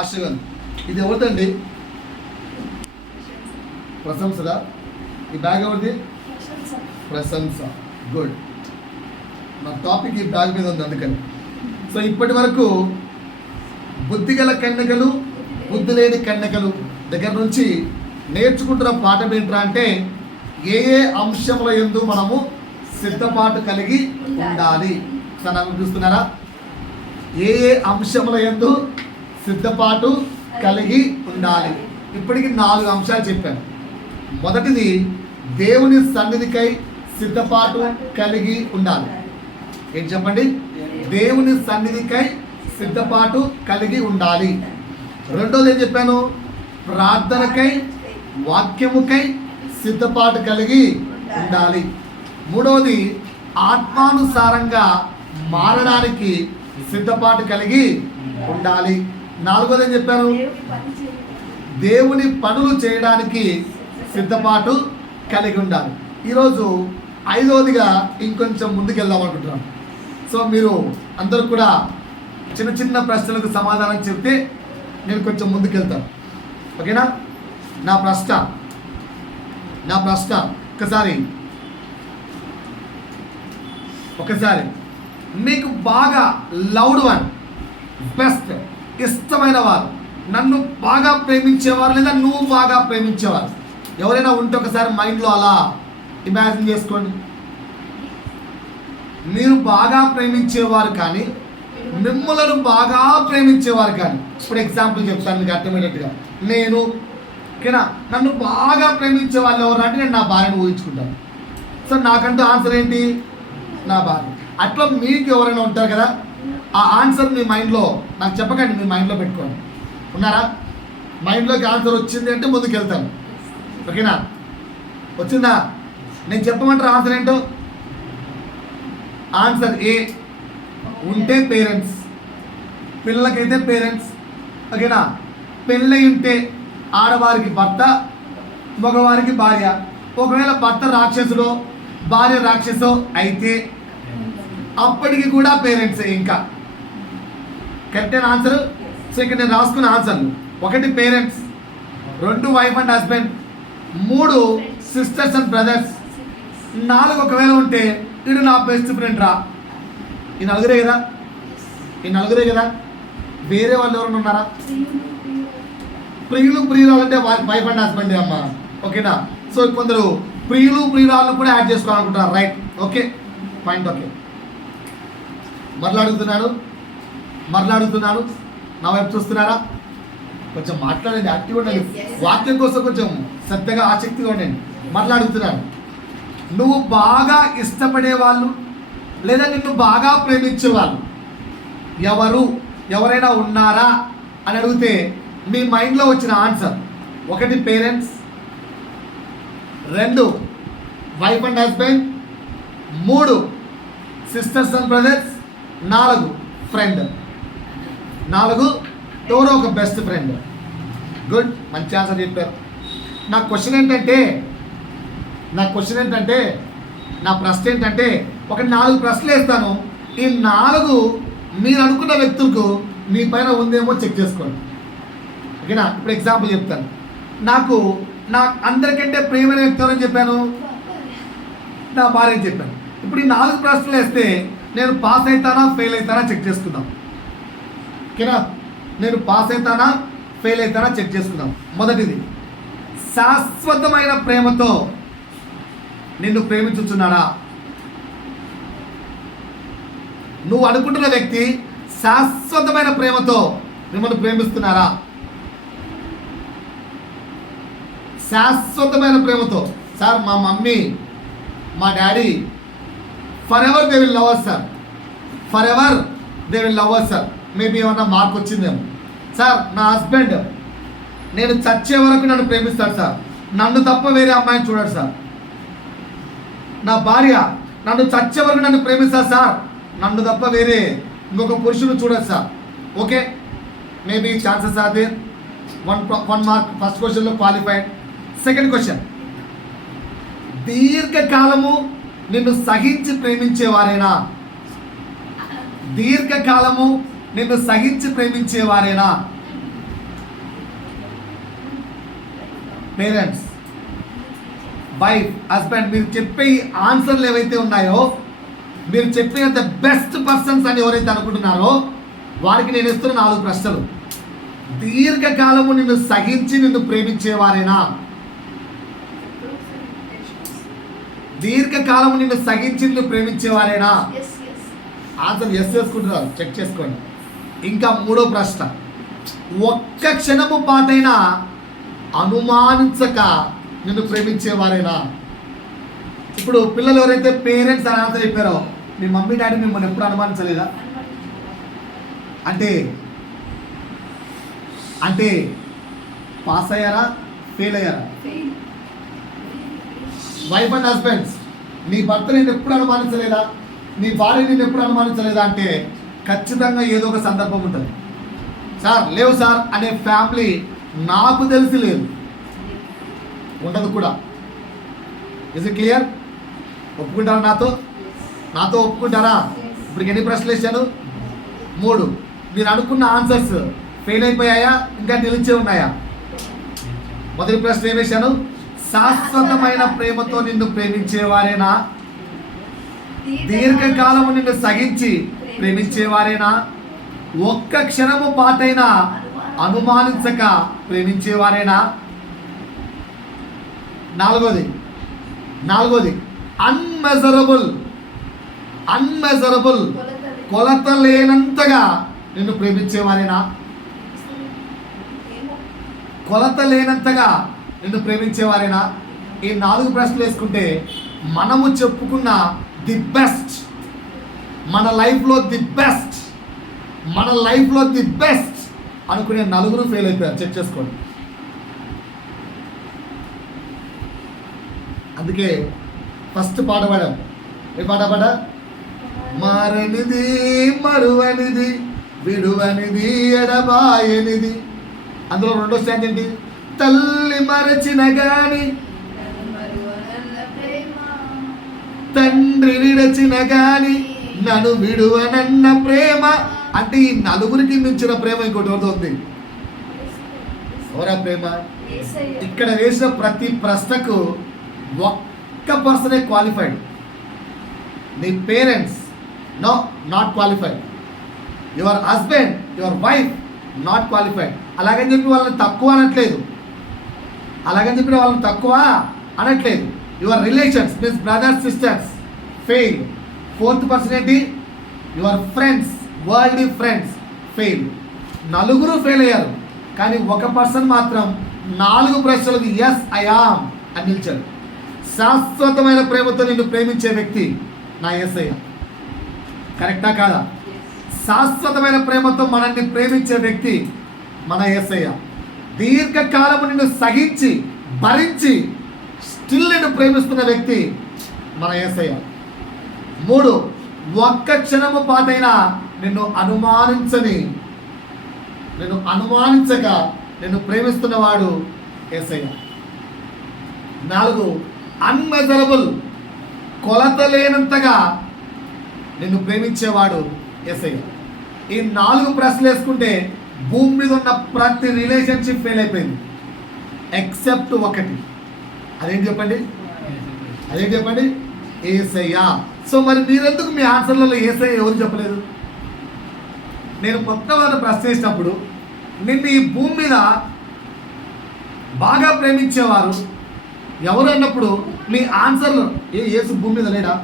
ఆశీర్వాదం. ఇది ఎవరిదండి? ప్రశంసదా? ఈ బ్యాగ్ ఎవరిది? ప్రశంస. గుడ్. నా టాపిక్ ఈ బ్యాగ్ మీద ఉంది అందుకని. సో ఇప్పటి వరకు బుద్ధిగల కన్యకలు, బుద్ధి లేని కన్యకలు దగ్గర నుంచి నేర్చుకుంటున్న పాఠం ఏంట్రా అంటే ఏ ఏ అంశముల యందు మనము సిద్ధపాటు కలిగి ఉండాలి. చూస్తున్నారా? ఏ ఏ అంశముల యందు సిద్ధపాటు కలిగి ఉండాలి. ఇప్పటికి 4 అంశాలు చెప్పాను. మొదటిది దేవుని సన్నిధికై సిద్ధపాటు కలిగి ఉండాలి. ఏంటి చెప్పండి? దేవుని సన్నిధికై సిద్ధపాటు కలిగి ఉండాలి. రెండోది ఏం చెప్పాను? ప్రార్థనకై, వాక్యముకై సిద్ధపాటు కలిగి ఉండాలి. మూడవది ఆత్మానుసారంగా మారడానికి సిద్ధపాటు కలిగి ఉండాలి. నాలుగోది ఏం చెప్పాను? దేవుని పనులు చేయడానికి సిద్ధపాటు కలిగి ఉండాలి. ఈరోజు 5వదిగా ఇంకొంచెం ముందుకెళ్దాం అనుకుంటున్నాను. సో మీరు అందరూ కూడా చిన్న చిన్న ప్రశ్నలకు సమాధానం చెప్తే నేను కొంచెం ముందుకెళ్తాను. ఓకేనా? నా ప్రశ్న ఒకసారి మీకు బాగా లవ్డ్ వన్, బెస్ట్, ఇష్టమైన వారు, నన్ను బాగా ప్రేమించేవారు లేదా నువ్వు బాగా ప్రేమించేవారు ఎవరైనా ఉంటే ఒకసారి మైండ్లో అలా ఇమాజిన్ చేసుకోండి. మీరు బాగా ప్రేమించేవారు కానీ, మిమ్మల్ని బాగా ప్రేమించేవారు కానీ. ఇప్పుడు ఎగ్జాంపుల్ చెప్తాను మీకు అర్థమయ్యేట్టుగా. నేను ఓకేనా, నన్ను బాగా ప్రేమించే వాళ్ళు ఎవరు అంటే నేను నా భార్యను ఊహించుకుంటాను. సో నాకంటూ ఆన్సర్ ఏంటి? నా భార్య. అట్లా మీకు ఎవరైనా ఉంటారు కదా, ఆ ఆన్సర్ మీ మైండ్లో నాకు చెప్పకండి, మీ మైండ్లో పెట్టుకోండి. ఉన్నారా? మైండ్లోకి ఆన్సర్ వచ్చింది అంటే ముందుకు వెళ్తాను. ఓకేనా? వచ్చిందా? నేను చెప్పమంటారు ఆన్సర్ ఏంటో? ఆన్సర్ ఏ ఉంటే పేరెంట్స్, పిల్లలకైతే పేరెంట్స్. ఓకేనా? పెళ్ళై ఉంటే ఆడవారికి భర్త, మగవారికి భార్య. ఒకవేళ భర్త రాక్షసులో భార్య రాక్షసో అయితే అప్పటికి కూడా పేరెంట్సే. ఇంకా కరెక్టేనా ఆన్సర్? సో ఇక్కడ నేను రాసుకున్న ఆన్సర్లు: 1 parents, 2 wife and husband, 3 sisters and brothers, 4 ఒకవేళ ఉంటే వీడు నా బెస్ట్ ఫ్రెండ్ రా. ఈ నలుగురే కదా. వేరే వాళ్ళు ఎవరైనా ఉన్నారా? ప్రియులు ప్రియురాలంటే వైఫ్ అండ్ హస్బెండ్ అమ్మ. ఓకేనా? సో కొందరు ప్రియులు ప్రియురాలను కూడా యాడ్ చేసుకోవాలనుకుంటారు. Right, okay, point. ఓకే, మరలా అడుగుతున్నాను. నా వైపు చూస్తున్నారా? కొంచెం మాట్లాడండి, యాక్టివ్ ఉండండి. వాక్యం కోసం కొంచెం శ్రద్ధగా ఆసక్తిగా ఉండండి. మరలా అడుగుతున్నాను, నువ్వు బాగా ఇష్టపడే వాళ్ళు లేదా నిన్ను బాగా ప్రేమించే వాళ్ళు ఎవరైనా ఉన్నారా అని అడిగితే మీ మైండ్లో వచ్చిన answer: 1 parents, 2 wife and husband, 3 sisters and brothers, 4 friend. 4 ఎవరో ఒక బెస్ట్ ఫ్రెండ్. గుడ్, మంచి ఆన్సర్ చెప్పారు. నా ప్రశ్న ఏంటంటే ఒక 4 ప్రశ్నలు వేస్తాను. ఈ 4 మీరు అనుకున్న వ్యక్తులకు మీ పైన ఉందేమో చెక్ చేసుకోండి. ఓకేనా? ఇప్పుడు ఎగ్జాంపుల్ చెప్తాను. నా అందరికంటే ప్రియమైన వ్యక్తి ఎవరని చెప్పాను? నా భార్య అని చెప్పాను. ఇప్పుడు ఈ 4 ప్రశ్నలు వేస్తే నేను పాస్ అవుతానా ఫెయిల్ అవుతానా చెక్ చేసుకుందాం. ఓకేనా? నేను పాస్ అవుతానా ఫెయిల్ అవుతానా చెక్ చేసుకుందాం. మొదటిది, శాశ్వతమైన ప్రేమతో నిన్ను ప్రేమించుచున్నాడా? నువ్వు అనుకుంటున్న వ్యక్తి శాశ్వతమైన ప్రేమతో మిమ్మల్ని ప్రేమిస్తున్నారా? శాశ్వతమైన ప్రేమతో. సార్, మా మమ్మీ మా daddy forever they will love us sir. Maybe ఏమన్నా మార్క్ వచ్చిందేమో. సార్, నా హస్బెండ్ నేను చచ్చే వరకు నన్ను ప్రేమిస్తాడు సార్, నన్ను తప్ప వేరే అమ్మాయిని చూడాడు సార్. నా భార్య నన్ను చచ్చే వరకు నన్ను ప్రేమిస్తాడు సార్, నన్ను తప్ప వేరే ఇంకొక పురుషుడు చూడదు సార్. Okay, maybe chances are there. 1 mark first క్వశ్చన్లో క్వాలిఫైడ్. సెకండ్ క్వశ్చన్, దీర్ఘకాలము నిన్ను సహించి ప్రేమించేవారేనా? దీర్ఘకాలము నిన్ను సహించి ప్రేమించేవారేనా? Parents, wife, husband. మీరు చెప్పే ఈ ఆన్సర్లు ఏవైతే ఉన్నాయో, మీరు చెప్పినంత బెస్ట్ పర్సన్స్ అని ఎవరైతే అనుకుంటున్నారో వారికి నేను ఇస్తున్న 4 ప్రశ్నలు. దీర్ఘకాలము నిన్ను సహించి నిన్ను ప్రేమించేవారేనా? దీర్ఘకాలము నిన్ను సహించి నిన్ను ప్రేమించేవారేనా? ఆన్సర్ ఎస్ చేసుకుంటున్నారు, చెక్ చేసుకోండి. ఇంకా 3వ ప్రశ్న, ఒక్క క్షణము పాటైనా అనుమానించక నిన్ను ప్రేమించేవారేనా? ఇప్పుడు పిల్లలు ఎవరైతే పేరెంట్స్ అని ఆన్సర్ చెప్పారో, మీ మమ్మీ డాడీ మిమ్మల్ని ఎప్పుడు అనుమానించలేదా? అంటే పాస్ అయ్యారా, ఫెయిల్ అయ్యారా? వైఫ్ అండ్ హస్బెండ్స్, నీ భర్త నేను ఎప్పుడు అనుమానించలేదా? నీ భార్య నేను ఎప్పుడు అనుమానించలేదా? అంటే ఖచ్చితంగా ఏదో ఒక సందర్భం ఉంటుంది. సార్ లేవు సార్ అనే ఫ్యామిలీ నాకు తెలిసి లేదు, ఉండదు కూడా. Is it clear? ఒప్పుకుంటారా నాతో ఒప్పుకుంటారా? ఇప్పుడు ఎన్ని ప్రశ్నలు వేసాను? 3. మీరు అనుకున్న ఆన్సర్స్ ఫెయిల్ అయిపోయాయా, ఇంకా నిలిచే ఉన్నాయా? మొదటి ప్రశ్న ఏం వేశాను? శాశ్వతమైన ప్రేమతో నిన్ను ప్రేమించేవారేనా? దీర్ఘకాలము నిన్ను సహించి ప్రేమించేవారేనా? ఒక్క క్షణము పాటైనా అనుమానించక ప్రేమించేవారేనా? నాలుగోది అన్మెజరబుల్, కొలత లేనంతగా నిన్ను ప్రేమించేవారేనా? కొలత లేనంతగా నిన్ను ప్రేమించేవారేనా? ఈ 4 ప్రశ్నలు వేసుకుంటే మనము చెప్పుకున్న ది బెస్ట్, మన లైఫ్లో ది బెస్ట్ అనుకునే 4 ఫెయిల్ అయిపోయారు. చెక్ చేసుకోండి. అందుకే ఫస్ట్ పాట పాడాం. ఏ పాట పాడా? మారనిది, మరువనిది, విడువనిది, ఎడబాయనిది. అందులో 2వ స్టాండ్ ఏంటి? తల్లి మరచిన గాని, తండ్రి విడచిన గాని, నన్ను విడువనన్న ప్రేమ. అంటే ఈ 4కి మించిన ప్రేమ ఇంకోటి ఎవరితో ఉంది? ఎవరా ప్రేమ? ఇక్కడ వేసిన ప్రతి ప్రశ్నకు ఒక్క పర్సనే క్వాలిఫైడ్. నీ parents no, not qualified. Your husband, your wife not qualified. అలాగని చెప్పి వాళ్ళని తక్కువ అనట్లేదు. Your relations, means brothers, sisters fail. 4th person ఏంటి? Your friends, world friends fail. 4 fail అయ్యారు, కానీ ఒక పర్సన్ మాత్రం 4 ప్రశ్నలకు ఎస్ ఐ యామ్ అని నిలిచాడు. శాశ్వతమైన ప్రేమతో నిన్ను ప్రేమించే వ్యక్తి నా యేసయ్య. కరెక్టా కాదా? శాశ్వతమైన ప్రేమతో మనల్ని ప్రేమించే వ్యక్తి మన యేసయ్య. దీర్ఘకాలము నిన్ను సహించి భరించి స్టిల్ నిన్ను ప్రేమిస్తున్న వ్యక్తి మన యేసయ్య. 3, ఒక్క క్షణము పాటైనా నిన్ను అనుమానించక నిన్ను ప్రేమిస్తున్నవాడు యేసయ్య. 4, అన్మెజరబుల్, కొలత లేనంతగా నిన్ను ప్రేమించేవాడు యేసయ్య. ఈ 4 ప్రశ్నలు వేసుకుంటే భూమి మీద ఉన్న ప్రతి రిలేషన్షిప్ ఫెయిల్ అయిపోయింది ఎక్సెప్ట్ ఒకటి. అదేంటి చెప్పండి? యేసయ్య. సో మరి మీరెందుకు మీ ఆన్సర్లలో యేసయ్య ఎవరు చెప్పలేదు? నేను మొత్తం ప్రశ్న వేసినప్పుడు నిన్ను ఈ భూమి మీద బాగా ప్రేమించేవారు ఎవరు అన్నప్పుడు మీ ఆన్సర్లు యేసు భూమి మీద లేడా?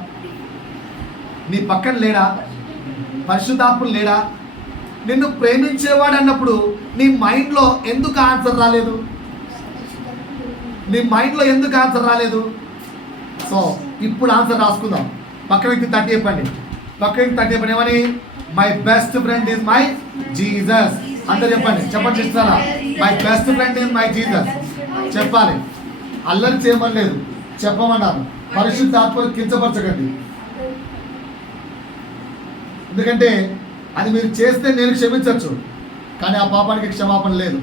నీ పక్కన లేడా? పరిశుద్ధాత్ముడు లేడా? నిన్ను ప్రేమించేవాడు అన్నప్పుడు నీ మైండ్లో ఎందుకు ఆన్సర్ రాలేదు? సో ఇప్పుడు ఆన్సర్ రాసుకుందాం. పక్క వ్యక్తి 30 చెప్పండి. ఏమని? My best friend is my Jesus. అందరు చెప్పండి ఇస్తారా? My best friend is my Jesus చెప్పాలి. అల్లరి చేయమని లేదు, చెప్పమన్నారు. పరిశుద్ధాత్మను కించపరచకండి. ఎందుకంటే అది మీరు చేస్తే నేను క్షమించవచ్చు, కానీ ఆ పాపానికి క్షమాపణ లేదు.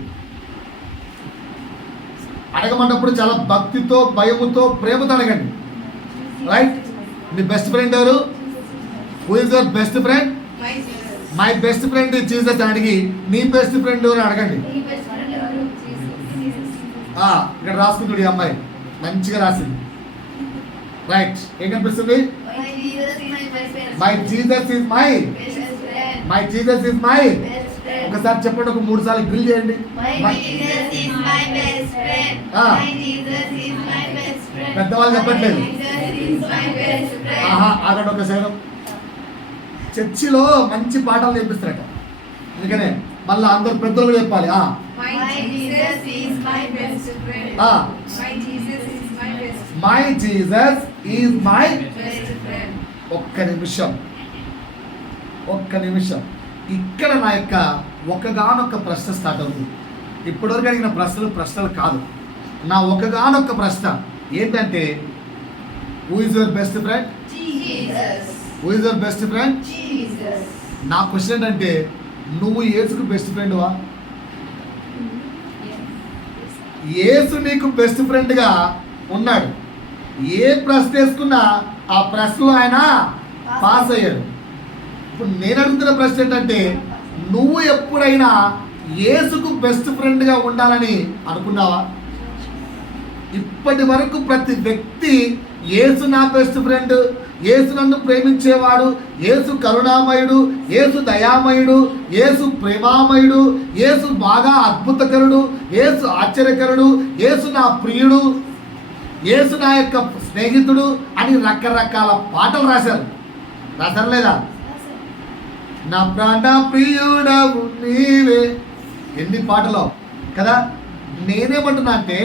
అడగమన్నప్పుడు చాలా భక్తితో, భయముతో, ప్రేమతో అడగండి. రైట్? మీ బెస్ట్ ఫ్రెండ్ ఎవరు? Who is your best friend? My best friend is Jesus అడిగి నీ బెస్ట్ ఫ్రెండ్ ఎవరు అడగండి. ఇక్కడ రాసుకుంటుంది ఈ అమ్మాయి, మంచిగా రాసింది. రైట్, ఏం కనిపిస్తుంది? My Jesus is my my Jesus is my. ఒకసారి చెప్పండి, ఒక 3 సార్లు డ్రిల్ చేయండి. పెద్దవాళ్ళు చెప్పట్లేదు. అక్కడ ఒక శైలం చర్చిలో మంచి పాఠాలు నేర్పిస్తారట, అందుకనే మళ్ళీ అందరు పెద్దలు కూడా చెప్పాలి. My Jesus is my. ఒక్క నిమిషం ఇక్కడ నా యొక్క ఒకగానొక్క ప్రశ్న స్టార్ట్ అవుతుంది. ఇప్పటివరకు అడిగిన ప్రశ్నలు కాదు, నా ఒకగానొక్క ప్రశ్న ఏంటంటే, who is your best friend? Who is your best friend? నా క్వశ్చన్ ఏంటంటే, నువ్వు యేసుకు బెస్ట్ ఫ్రెండ్వా? యేసు నీకు బెస్ట్ ఫ్రెండ్గా ఉన్నాడు. ఏ ప్రశ్న వేసుకున్నా ఆ ప్రశ్నలో ఆయన పాస్ అయ్యాడు. ఇప్పుడు నేను అడుగుతున్న ప్రశ్న ఏంటంటే, నువ్వు ఎప్పుడైనా యేసుకు బెస్ట్ ఫ్రెండ్గా ఉండాలని అనుకున్నావా? ఇప్పటి వరకు ప్రతి వ్యక్తి యేసు నా బెస్ట్ ఫ్రెండ్, యేసు నన్ను ప్రేమించేవాడు, యేసు కరుణామయుడు, యేసు దయామయుడు, యేసు ప్రేమామయుడు, యేసు బాగా అద్భుతకరుడు, యేసు ఆశ్చర్యకరుడు, యేసు నా ప్రియుడు, యేసు నా యొక్క స్నేహితుడు అని రకరకాల పాటలు రాశారు లేదా? నా ప్రాణ ప్రియుడవు నీవే, ఎన్ని పాటలో కదా. నేనేమంటున్నా అంటే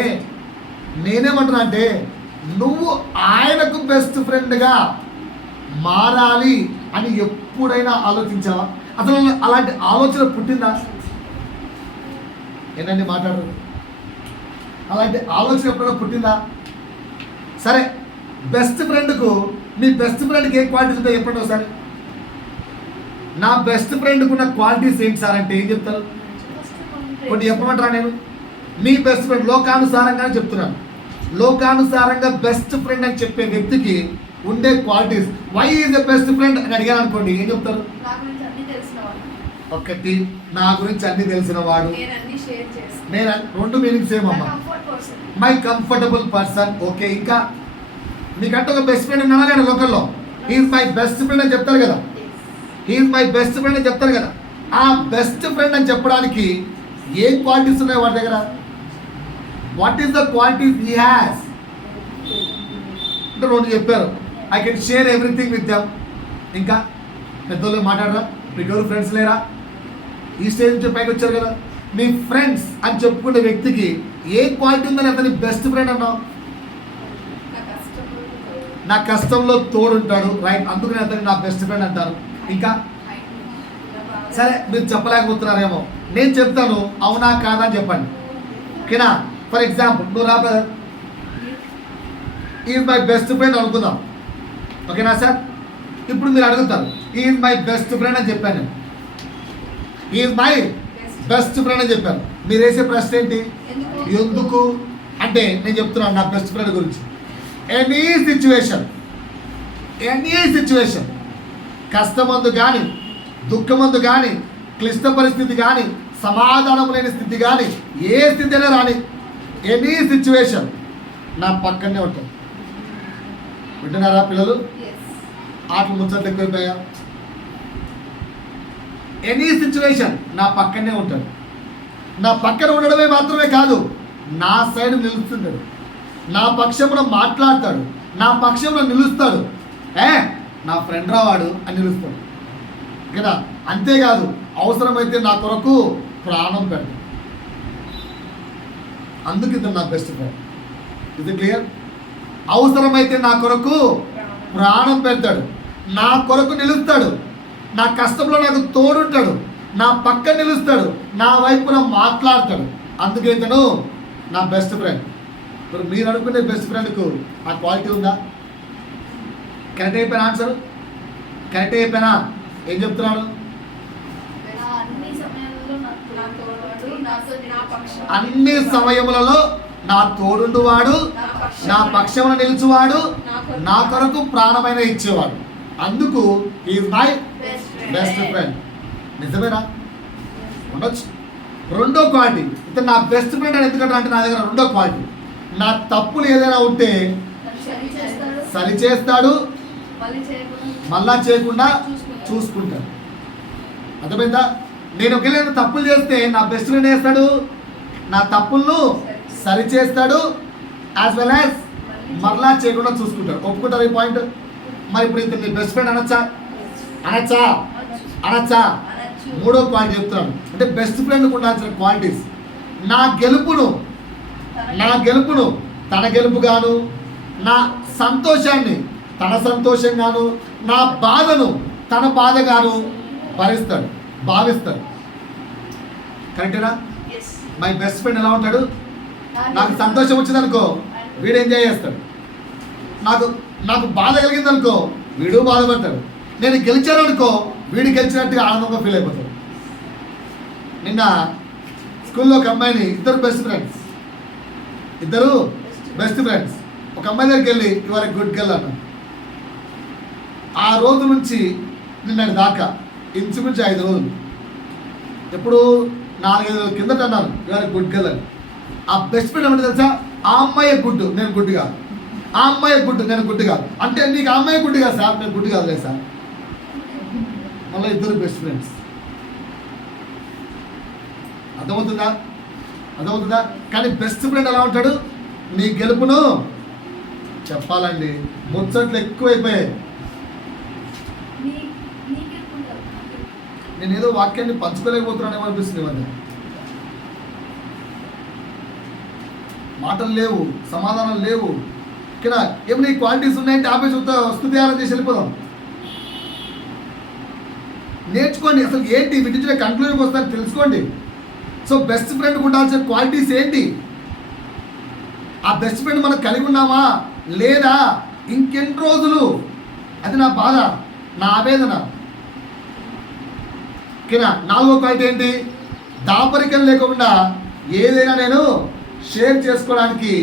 నువ్వు ఆయనకు బెస్ట్ ఫ్రెండ్గా మారాలి అని ఎప్పుడైనా ఆలోచించావా? అసలు అలాంటి ఆలోచన పుట్టిందా? ఏంటండి మాట్లాడు, అలాంటి ఆలోచన ఎప్పుడైనా పుట్టిందా? సరే, బెస్ట్ ఫ్రెండ్కు మీ బెస్ట్ ఫ్రెండ్కి ఏ క్వాలిటీస్ ఉంటాయో చెప్పండి ఒకసారి. నా బెస్ట్ ఫ్రెండ్కు ఉన్న క్వాలిటీస్ ఏంటి సార్ అంటే ఏం చెప్తారు? కొన్ని చెప్పమంటారా? నేను మీ బెస్ట్ ఫ్రెండ్ లోకానుసారంగానే చెప్తున్నాను. లోకానుసారంగా బెస్ట్ ఫ్రెండ్ అని చెప్పే వ్యక్తికి ఉండే qualities, why is a best friend అని అడిగాను అనుకోండి, ఏం చెప్తారు? ఒకటి, నా గురించి అన్ని తెలిసిన వాడు. నేను 2 మీనింగ్స్ ఏమమ్మా? My comfortable person. ఓకే, ఇంకా మీకంటే ఒక బెస్ట్ ఫ్రెండ్ ఉన్నారా లేదా లోకల్లో? హీఈస్ మై బెస్ట్ ఫ్రెండ్ అని చెప్తారు కదా, హీఈస్ మై బెస్ట్ ఫ్రెండ్ అని చెప్తారు కదా. ఆ బెస్ట్ ఫ్రెండ్ అని చెప్పడానికి ఏం క్వాలిటీస్ ఉన్నాయి వాడి దగ్గర? What is the qualities he has అంటే 2 చెప్పారు. I can share everything with them. ఇంకా పెద్దోళ్ళు మాట్లాడరా? మీకు ఎవరు ఫ్రెండ్స్ లేరా? ఈ స్టేజ్ నుంచి పైకి వచ్చారు కదా. మీ ఫ్రెండ్స్ అని చెప్పుకునే వ్యక్తికి ఏ క్వాలిటీ ఉందని అతని బెస్ట్ ఫ్రెండ్ అన్నావు? నా కష్టంలో తోడుంటాడు, రైట్, అందుకని అతని నా బెస్ట్ ఫ్రెండ్ అంటారు. ఇంకా సరే, మీరు చెప్పలేకపోతున్నారేమో, నేను చెప్తాను, అవునా కాదా అని చెప్పండి. ఓకేనా? ఫర్ ఎగ్జాంపుల్, నువ్వు రా brother, is my best friend అనుకుందాం. ఓకేనా సార్? ఇప్పుడు మీరు అడుగుతారు, ఈజ్ మై బెస్ట్ ఫ్రెండ్ అని చెప్పాను నేను, ఈజ్ మై బెస్ట్ ఫ్రెండ్ అని చెప్పాను. మీరు వేసే ప్రశ్న ఏంటి? ఎందుకు అంటే నేను చెప్తున్నాను నా బెస్ట్ ఫ్రెండ్ గురించి. ఎనీ సిచ్యువేషన్, కష్టమందు కానీ, దుఃఖమందు కానీ, క్లిష్ట పరిస్థితి కానీ, సమాధానం లేని స్థితి కానీ, ఏ స్థితి అయినా రాని, ఎనీ సిచ్యువేషన్ నా పక్కనే ఉంటుంది. వింటున్నారా పిల్లలు? ఆటలు ముచ్చట్లు ఎక్కువైపోయా? ఎనీ సిచ్యువేషన్ నా పక్కనే ఉంటాడు. నా పక్కన ఉండడమే మాత్రమే కాదు, నా సైడ్ నిలుస్తున్నాడు, నా పక్షంలో మాట్లాడతాడు, నా పక్షంలో నిలుస్తాడు. నా ఫ్రెండ్ రావాడు అని నిలుస్తాడు కదా. అంతేకాదు, అవసరమైతే నా కొరకు ప్రాణం పెడతాడు. అందుకే నా బెస్ట్ ఫ్రెండ్. ఇది క్లియర్? అవసరమైతే నా కొరకు ప్రాణం పెడతాడు, నా కొరకు నిలుస్తాడు, నా కష్టంలో నాకు తోడుంటాడు, నా పక్క నిలుస్తాడు, నా వైపున మాట్లాడతాడు. అందుకే ఇతను నా బెస్ట్ ఫ్రెండ్. ఇప్పుడు మీరు అనుకునే బెస్ట్ ఫ్రెండ్కు ఆ క్వాలిటీ ఉందా? కరెక్ట్ అయిపోయినా ఆన్సర్? కరెక్ట్ అయిపోయినా? ఏం చెప్తున్నాడు? అన్ని సమయములలో నా తోడుండువాడు, నా పక్షమున నిలుచువాడు, నా కొరకు ప్రాణమైన ఇచ్చేవాడు. అందుకు ఈజ్ మై బెస్ట్ ఫ్రెండ్. నిజమేనా? ఉండొచ్చు, రెండో క్వాలిటీ ఇతను నా బెస్ట్ ఫ్రెండ్ అని ఎందుకంటే అంటే నా దగ్గర రెండో క్వాలిటీ, నా తప్పులు ఏదైనా ఉంటే సరి చేస్తాడు, మళ్ళా చేయకుండా చూసుకుంటాడు. అర్థమైందా? నేను ఒకవేళ తప్పులు చేస్తే నా బెస్ట్ ఫ్రెండ్ చేస్తాడు, నా తప్పులను సరి చేస్తాడు, యాజ్ వెల్ యాజ్ మరలా చేయకుండా చూసుకుంటాడు. ఒప్పుకుంటారు ఈ పాయింట్? మరి ఇప్పుడు ఇతను నీ బెస్ట్ ఫ్రెండ్ అనొచ్చా? అనొచ్చా? అనొచ్చా? మూడో పాయింట్ చెప్తున్నాను, అంటే బెస్ట్ ఫ్రెండ్కి ఉండాల్సిన క్వాలిటీస్. నా గెలుపును తన గెలుపుగాను, నా సంతోషాన్ని తన సంతోషంగాను, నా బాధను తన బాధగాను భరిస్తాడు, భావిస్తాడు. కరెక్టేనా? మై బెస్ట్ ఫ్రెండ్ ఎలా ఉంటాడు? నాకు సంతోషం వచ్చిందనుకో వీడు ఎంజాయ్ చేస్తాడు, నాకు బాధ కలిగిందనుకో వీడు బాధపడతాడు, నేను గెలిచాను అనుకో వీడు గెలిచినట్టుగా ఆనందంగా ఫీల్ అయిపోతాడు. నిన్న స్కూల్లో ఒక అమ్మాయిని, ఇద్దరు బెస్ట్ ఫ్రెండ్స్ ఒక అమ్మాయి దగ్గరికి వెళ్ళి ఇవాళ గుడ్ గర్ల్ అన్నాను. ఆ రోజు నుంచి నిన్నటి దాకా ఇంచుమించు 5 రోజులు, ఎప్పుడు 4-5 రోజుల కిందట అన్నాను ఇవాళ గుడ్ గర్ల్ అని. ఆ బెస్ట్ ఫ్రెండ్ ఏమంటే తెలుసా? ఆ అమ్మాయి గుడ్, నేను గుడ్ కాదు. ఆ అమ్మాయి గుడ్, నేను గుడ్ కాదు. అంటే నీకు ఆ అమ్మాయి గుడ్ కాదు సార్, నేను గుడ్ కాదులే సార్. మళ్ళీ ఇద్దరు బెస్ట్ ఫ్రెండ్స్. అర్థమవుతుందా? కానీ బెస్ట్ ఫ్రెండ్ ఎలా ఉంటాడు? నీ గెలుపును చెప్పాలండి, ముచ్చట్లు ఎక్కువైపోయాయి. నేను ఏదో వాక్యాన్ని పంచుకోలేకపోతున్నానేమో అనిపిస్తుంది. ఇవన్నీ మాటలు లేవు, సమాధానం లేవు. ఇక్కడ ఏమైనా ఈ క్వాలిటీస్ ఉన్నాయంటే ఆపేసి వస్తుంది ఆలోచన చేసి వెళ్ళిపోదాం. నేర్చుకోండి అసలు ఏంటి, వీటి నుంచి కన్క్లూజన్కి వస్తాను తెలుసుకోండి. సో బెస్ట్ ఫ్రెండ్కి ఉండాల్సిన క్వాలిటీస్ ఏంటి? ఆ బెస్ట్ ఫ్రెండ్ మనం కలిగి ఉన్నామా లేదా? ఇంకెన్ని రోజులు? అది నా బాధ, నా ఆవేదన. ఓకేనా? 4వ క్వాలిటీ ఏంటి? దాపరికం లేకుండా ఏదైనా నేను షేర్ చేసుకోవడానికి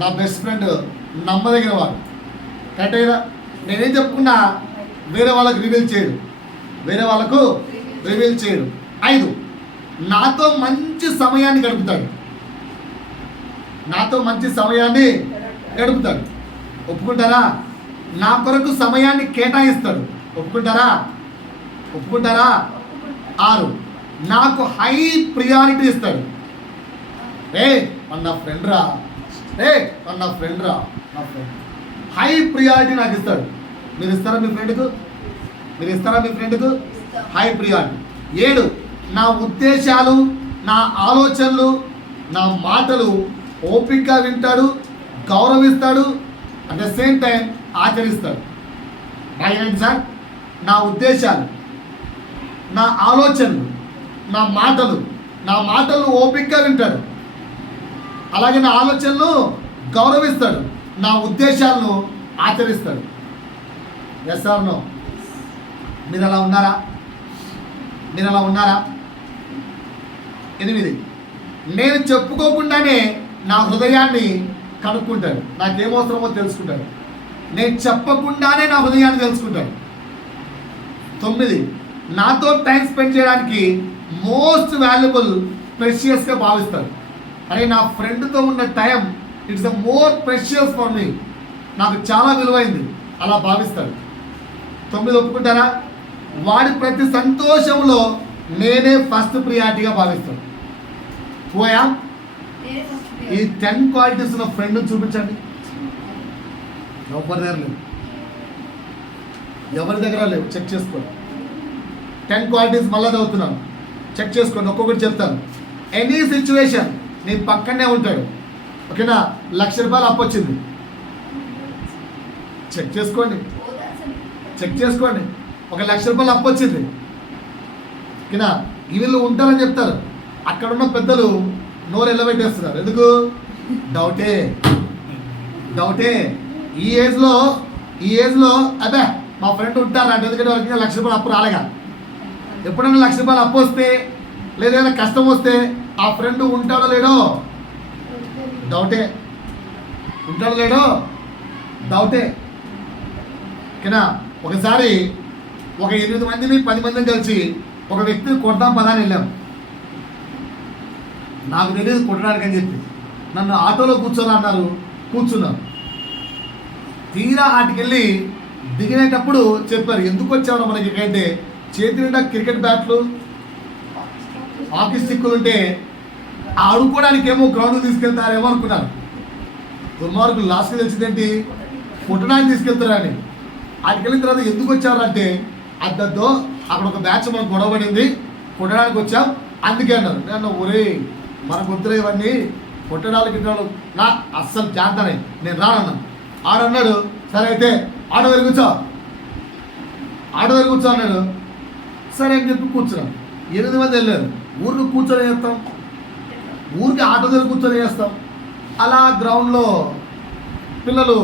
నా బెస్ట్ ఫ్రెండ్ నమ్మదగిన వాడు. కరెక్టేనా? నేనేం చెప్పుకున్నా వేరే వాళ్ళకు రివీల్ చేయడు. 5, నాతో మంచి సమయాన్ని గడుపుతాడు. ఒప్పుకుంటారా? నా కొరకు సమయాన్ని కేటాయిస్తాడు. ఒప్పుకుంటారా? 6, నాకు హై ప్రియారిటీ ఇస్తాడు. నా ఫ్రెండ్ హై ప్రియారిటీ నాకు ఇస్తాడు. మీరు ఇస్తారా మీ ఫ్రెండ్కు? High priority. 7, నా ఉద్దేశాలు, నా ఆలోచనలు, నా మాటలు ఓపికగా వింటాడు, గౌరవిస్తాడు, అట్ ద సేమ్ టైం ఆచరిస్తాడు. రాయండి సార్. నా ఉద్దేశాలు, నా ఆలోచనలు, నా మాటలు ఓపికగా వింటాడు, అలాగే నా ఆలోచనలు గౌరవిస్తాడు, నా ఉద్దేశాలను ఆచరిస్తాడు. Yes or no? మీరు అలా ఉన్నారా? 8, నేను చెప్పుకోకుండానే నా హృదయాన్ని కనుక్కుంటాడు. నాకేమవసరమో తెలుసుకుంటాడు. నేను చెప్పకుండానే నా హృదయాన్ని తెలుసుకుంటాడు. 9, నాతో టైం స్పెండ్ చేయడానికి మోస్ట్ వాల్యుబుల్, ప్రెషియస్గా భావిస్తాడు. అరే నా ఫ్రెండ్తో ఉన్న time it's the more precious for me, నాకు చాలా విలువైంది అలా భావిస్తాడు. 9 ఒప్పుకుంటారా? వాడి ప్రతి సంతోషంలో నేనే ఫస్ట్ ప్రియారిటీగా భావిస్తాడు. పోయా? ఈ 10 క్వాలిటీస్ ఉన్న ఫ్రెండ్ చూపించండి. ఎవరి దగ్గర లేవు. చెక్ చేసుకోండి. 10 క్వాలిటీస్ మళ్ళీ చదువుతున్నాను, చెక్ చేసుకోండి. ఒక్కొక్కటి చెప్తాను. ఎనీ సిచ్యువేషన్ నీ పక్కనే ఉంటాడు. ఓకేనా? 1,00,000 రూపాయలు అప్పు వచ్చింది, చెక్ చేసుకోండి. 1,00,000 రూపాయలు అప్పు వచ్చింది. ఓకేనా? వీళ్ళు ఉంటారని చెప్తారు. అక్కడున్న పెద్దలు నోరు ఎల్లబెట్టేస్తున్నారు. ఎందుకు? డౌటే. ఈ ఏజ్లో అదే మా ఫ్రెండ్ ఉంటారంట. ఎందుకంటే వాళ్ళకి 1,00,000 రూపాయలు అప్పు రాలేగా. ఎప్పుడైనా 1,00,000 రూపాయలు అప్పు వస్తే లేదా కష్టం వస్తే ఆ ఫ్రెండ్ ఉంటాడో లేడో డౌటే. ఓకేనా? ఒకసారి ఒక 8 మందిని 10 మందిని కలిసి ఒక వ్యక్తిని కొడదాం పదాన్ని వెళ్ళాం. నాకు తెలియదు కొట్టడానికి అని చెప్పి నన్ను ఆటోలో కూర్చోని అన్నారు, కూర్చున్నాను. తీరా ఆటికెళ్ళి దిగినేటప్పుడు చెప్పారు, ఎందుకు వచ్చావు మనకి ఇక్కడంటే చేతి నిండా క్రికెట్ బ్యాట్లు హాకీ స్టిక్కులు ఉంటే ఆడుకోవడానికి ఏమో గ్రౌండ్కి తీసుకెళ్తారేమో అనుకున్నాను. దుర్మార్గులు లాస్ట్కి తెలిసిందేంటి కొట్టడానికి తీసుకెళ్తారని. ఆడికి వెళ్ళిన తర్వాత ఎందుకు వచ్చారంటే అద్దద్దో అక్కడ ఒక బ్యాచ్ మనకు గొడవ పడింది, కొట్టడానికి వచ్చాం అందుకే అన్నారు. నేను ఒరే మన గుర్తులు ఇవన్నీ కొట్టడానికి నా అస్సలు జాగ్రత్తనే నేను రానన్నాను. ఆడన్నాడు సరే అయితే ఆటో దగ్గర కూర్చో, ఆటో దగ్గర కూర్చో అన్నాడు. సరే అని చెప్పి కూర్చున్నాం. 8 మంది వెళ్ళారు. ఊరికి కూర్చొని చేస్తాం, ఊరికి ఆటో దగ్గర కూర్చొని చేస్తాం. అలా గ్రౌండ్లో పిల్లలు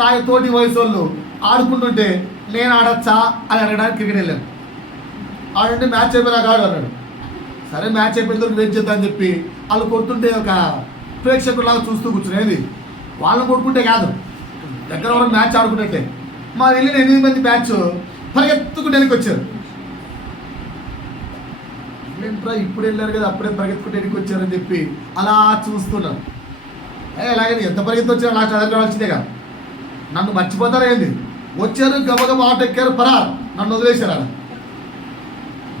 నా తోటి వయసు వాళ్ళు ఆడుకుంటుంటే నేను ఆడచ్చా అని అడగడానికి క్రికెట్ వెళ్ళాను. ఆడంటే మ్యాచ్ అయిపోయినాక ఆడు అన్నాడు. సరే మ్యాచ్ అయిపోయిన వెయిట్ చేద్దాం అని చెప్పి వాళ్ళు కొడుతుంటే ఒక ప్రేక్షకులాగా చూస్తూ కూర్చునేది. వాళ్ళని కొట్టుకుంటే కాదు, దగ్గర వరకు మ్యాచ్ ఆడుకుంటుంటే మా వెళ్ళిన 8 మంది బ్యాచ్ పరిగెత్తుకుంటే వచ్చారు. ఏంట్రా ఇప్పుడు వెళ్ళారు కదా అప్పుడే పరిగెత్తుకుంటే వచ్చారని చెప్పి అలా చూస్తున్నాను. అలాగే ఎంత పరిగెత్తి వచ్చారో నాకు చదవవలసిందేగా, నన్ను మర్చిపోతారా ఏంది? వచ్చారు గబగబ ఆటో ఎక్కారు, పరారు, నన్ను వదిలేశారు. అలా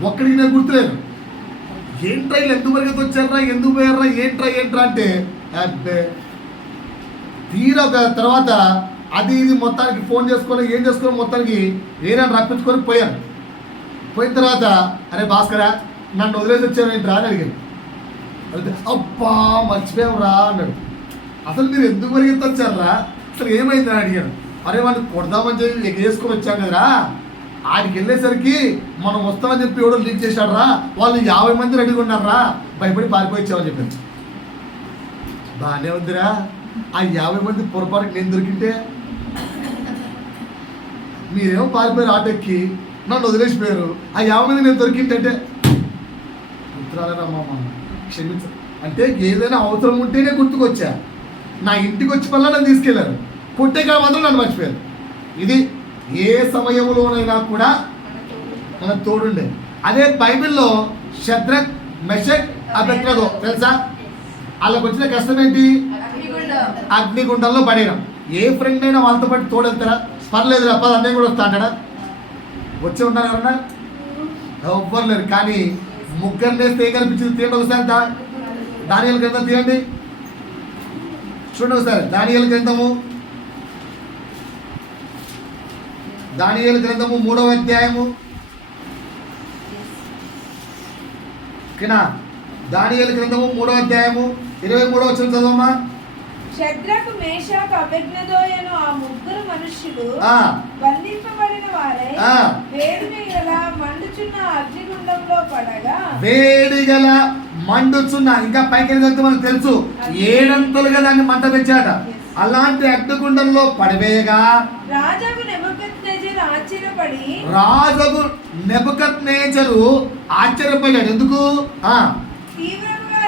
ఒక్కడికి నేను గుర్తులేదు. ఏంట్రా వీళ్ళు ఎందుకు పరిగెత్తి వచ్చారా, ఎందుకు పోయారా, ఏంట్రా అంటే తీరా ఒక తర్వాత అది ఇది మొత్తానికి ఫోన్ చేసుకొని ఏం చేసుకొని మొత్తానికి వేరే రప్పించుకొని పోయాను. పోయిన తర్వాత అరే భాస్కరా నన్ను వదిలేసి వచ్చావేంట్రా అని అడిగాను. అయితే అబ్బా మర్చిపోయాం రా అన్నాడు. అసలు మీరు ఎందుకు పరిగెత్తి వచ్చారా, అసలు ఏమైందని అడిగాను. అరే వాళ్ళు కొడదామని చెప్పి వేసుకొని వచ్చాం కదరా, ఆడికి వెళ్ళేసరికి మనం వస్తామని చెప్పి ఎవడో లీక్ చేశాడరా, వాళ్ళు 50 మంది రెడీగా ఉన్నారా, భయపడి పారిపోయిచ్చామని చెప్పాను. బాగానే ఉందిరా, ఆ 50 మంది పొరపాటుకి నేను దొరికింటే మీరేమో పారిపోయారు ఆటో ఎక్కి నన్ను వదిలేసిపోయారు, ఆ 50 మంది నేను దొరికింటే గుర్తురాలేనమ్మా క్షమించ అంటే ఏదైనా అవసరం ఉంటేనే గుర్తుకొచ్చా. నా ఇంటికి వచ్చి పనులు నన్ను తీసుకెళ్లారు, కొట్టే కాడ మాత్రం నన్ను మర్చిపోయారు. ఇది ఏ సమయంలోనైనా కూడా మన తోడుండే. అదే బైబిల్లో షద్రక్ మెషక్ అబెద్నెగో తెలుసా, వాళ్ళకి వచ్చిన కష్టం ఏంటి? అగ్నిగుండంలో పడేయడం. ఏ ఫ్రెండ్ అయినా వాళ్ళతో పాటు తోడెళ్తారా? పర్లేదు అప్ప అన్నయ్య కూడా వస్తా అంటాడా? వచ్చి ఉన్నారు ఎవరన్నా? ఎవ్వరు లేరు. కానీ ముగ్గురు వేస్తే ఏం కనిపించింది? తీయండి ఒకసారి దానియేలు గ్రంథం తీయండి, చూడండి ఒకసారి. దానియేలు గ్రంథము 3వ అధ్యాయము ఓకేనా? దానియేలు గ్రంథము 3వ అధ్యాయము 23వ వచనం చదవమ్మా. షద్రకు మేషాకు అబేద్నెగోయను ఆ ముగ్గురు మనుష్యులు బంధింపబడిన వారై వేడిగల మండుచున్న అగ్నిగుండంలో పడగా, వేడిగల మండుచున్న ఇంకా పైకి వెళ్తే మనకు తెలుసు 7 దాన్ని మంట పెంచాట. అలాంటి అగ్నిగుండంలో పడివేయగా రాజు నెబుకద్నెజరు ఆశ్చర్యపోయాడు. ఎందుకు? తీవ్రముగా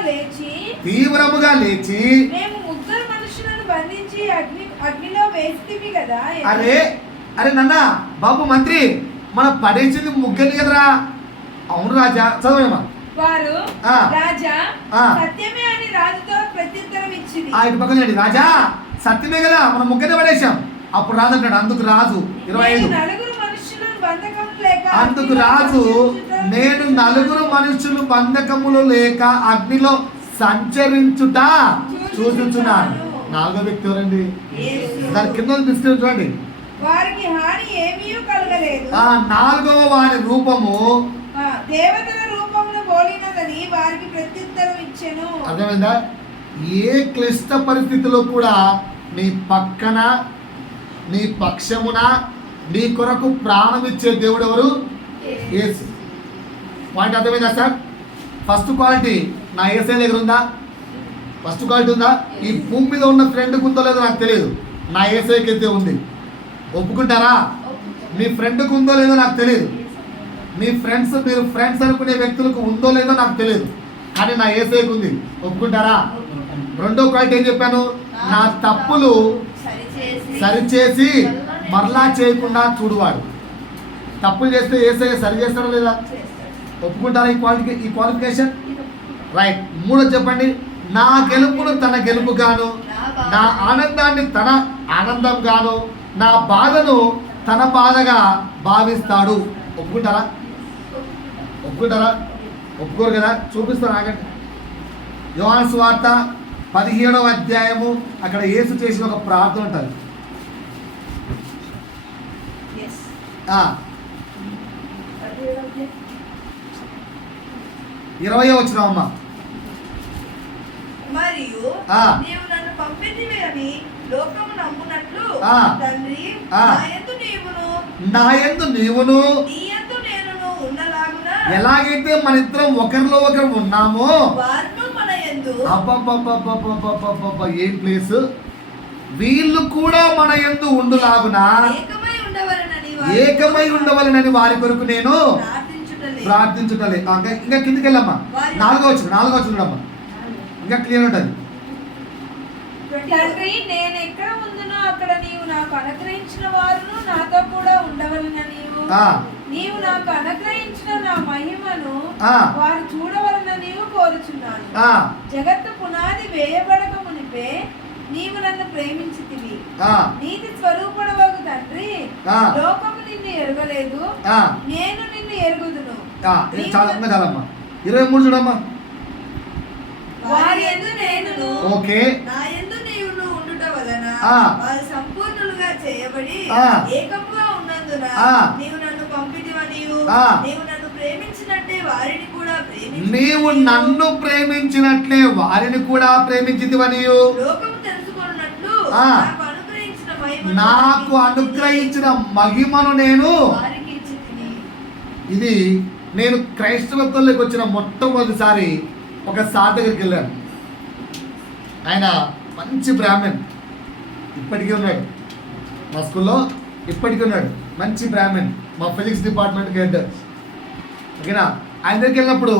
లేచి మేము ముగ్గురు మనుషులను బంధించి అగ్నిలో వేస్తివి కదా. అరే నాన్న బాబు మంత్రి మనం పడేసింది ముగ్గురిని కదరా. అవును రాజా, చదవేమా. వారు రాజా సత్యమే అని రాజుతో ప్రత్యుత్తరం ఇచ్చింది. ఇటు పక్కన రాజా సత్యమే కదా మనం ముగ్గురిని పడేసాం. అప్పుడు రాజు అంటాడు, అందుకు రాజు 25 అందుకు రాజు నేను 4 మనుషులు బంధకములు లేక అగ్నిలో సంచరించుట చూచుచున్నాను. 4వ వ్యక్తి ఎవరండి? దాని కింద తీసుకెళ్ళి చూడండి. వారికి హాని ఏమీ కలగలేదు. 4వ వారి రూపము దేవతల రూపమును పోలినదని వారికి ప్రత్యుత్తరం ఇచ్చెను. అర్థమైందా? ఏ క్లిష్ట పరిస్థితిలో కూడా నీ పక్కన నీ పక్షమున నీ కొరకు ప్రాణం ఇచ్చే దేవుడు ఎవరు? యేసు. పాయింట్ అర్థమైందా సార్? ఫస్ట్ క్వాలిటీ నా యేసే దగ్గర ఉందా? ఫస్ట్ క్వాలిటీ ఉందా? ఈ భూమి మీద ఉన్న ఫ్రెండ్కి ఉందో లేదో నాకు తెలియదు, నా యేసేకి అయితే ఉంది. ఒప్పుకుంటారా? మీ ఫ్రెండ్కి ఉందో లేదో నాకు తెలియదు, మీరు ఫ్రెండ్స్ అనుకునే వ్యక్తులకు ఉందో లేదో నాకు తెలియదు, కానీ నా యేసేకి ఉంది. ఒప్పుకుంటారా? రెండో క్వాలిటీ ఏం చెప్పాను? నా తప్పులు సరిచేసి మరలా చేయకుండా చూడువాడు. తప్పులు చేస్తే యేసయ్య సరి చేస్తాడా లేదా? ఒప్పుకుంటారా ఈ క్వాలిఫికేషన్? రైట్. మూడో చెప్పండి. నా గెలుపును తన గెలుపుగాను, నా ఆనందాన్ని తన ఆనందంగాను, నా బాధను తన బాధగా భావిస్తాడు. ఒప్పుకుంటారా? ఒప్పుకుంటారా? ఒప్పుకోరు కదా. చూపిస్తాను ఆగండి. యోహాను సువార్త 17వ అధ్యాయము, అక్కడ యేసు చేసిన ఒక ప్రార్థన ఉంటుంది. Yes. 20వ వచనం అమ్మ. మరియు ఆ. నీవు నన్ను పంపితివి అని లోకము నమ్మునట్లు ఆ. తండ్రి ఆ. నా యందు నీవును నీ యందు నేనును ఉన్నలాగున ఎలాగైతే మన ఇద్దరం ఒకరిలో ఒకరు ఉన్నామో వారును మన యందు అబ్బబ్బబ్బబ్బబ్బబ్బబ్బబ్బ, ఏం ప్లేస్! వీళ్ళు కూడా మన యందు ఉండులాగున ఏకమై ఉండవలనని వారి కొరకు నేను ప్రార్థించుటలే. ఇంకా కిందికి వెళ్ళమ్మా. 4వ వచనం చూడమ్మా, ఇంకా క్లియర్ ఉంటుంది. తండ్రి నేను ఎక్కడ ఉందునో అక్కడ నీవు నాకు అనుగ్రహించిన వారును నాతో కూడా ఉండవలనని నీవు నాకు అనుగ్రహించిన నా మహిమను వారు చూడవలనని కోరుచున్నాను. జగత్తు పునాది వేయబడక మునిపే నీవు నన్ను ప్రేమించితివి. నీతి స్వరూపుడవగు తండ్రి, లోకము నిన్ను ఎరగలేదు, నేను నిన్ను ఎరుగుదును. చాలమ్మా. 23 చూడమ్మా. వారి యందు నేనును ఓకే నా యందు నీవును ఉండుట వలన వారు సంపూర్ణులుగా చేయబడి ఏకముగా ఉన్నందున నీవు నన్ను పంపితివనియు నీవు నన్ను ప్రేమించినట్టే వారిని కూడా నీవు నన్ను ప్రేమించినట్లే వారిని కూడా ప్రేమించితివనియు లోకము తెలుసుకొనున్నట్లు నాకు అనుగ్రహించిన మహిమను నేను వారికి ఇచ్చితిని. ఇది నేను క్రైస్తవత్వంలోకి వచ్చిన మొట్టమొదటిసారి ఒక సార్ దగ్గరికి వెళ్ళాను. ఆయన మంచి బ్రాహ్మణ్, ఇప్పటికీ ఉన్నాడు మా స్కూల్లో, ఇప్పటికీ ఉన్నాడు. మంచి బ్రాహ్మణ్, మా ఫిజిక్స్ డిపార్ట్మెంట్కి హెడ్. ఓకేనా? ఆయన దగ్గరికి వెళ్ళినప్పుడు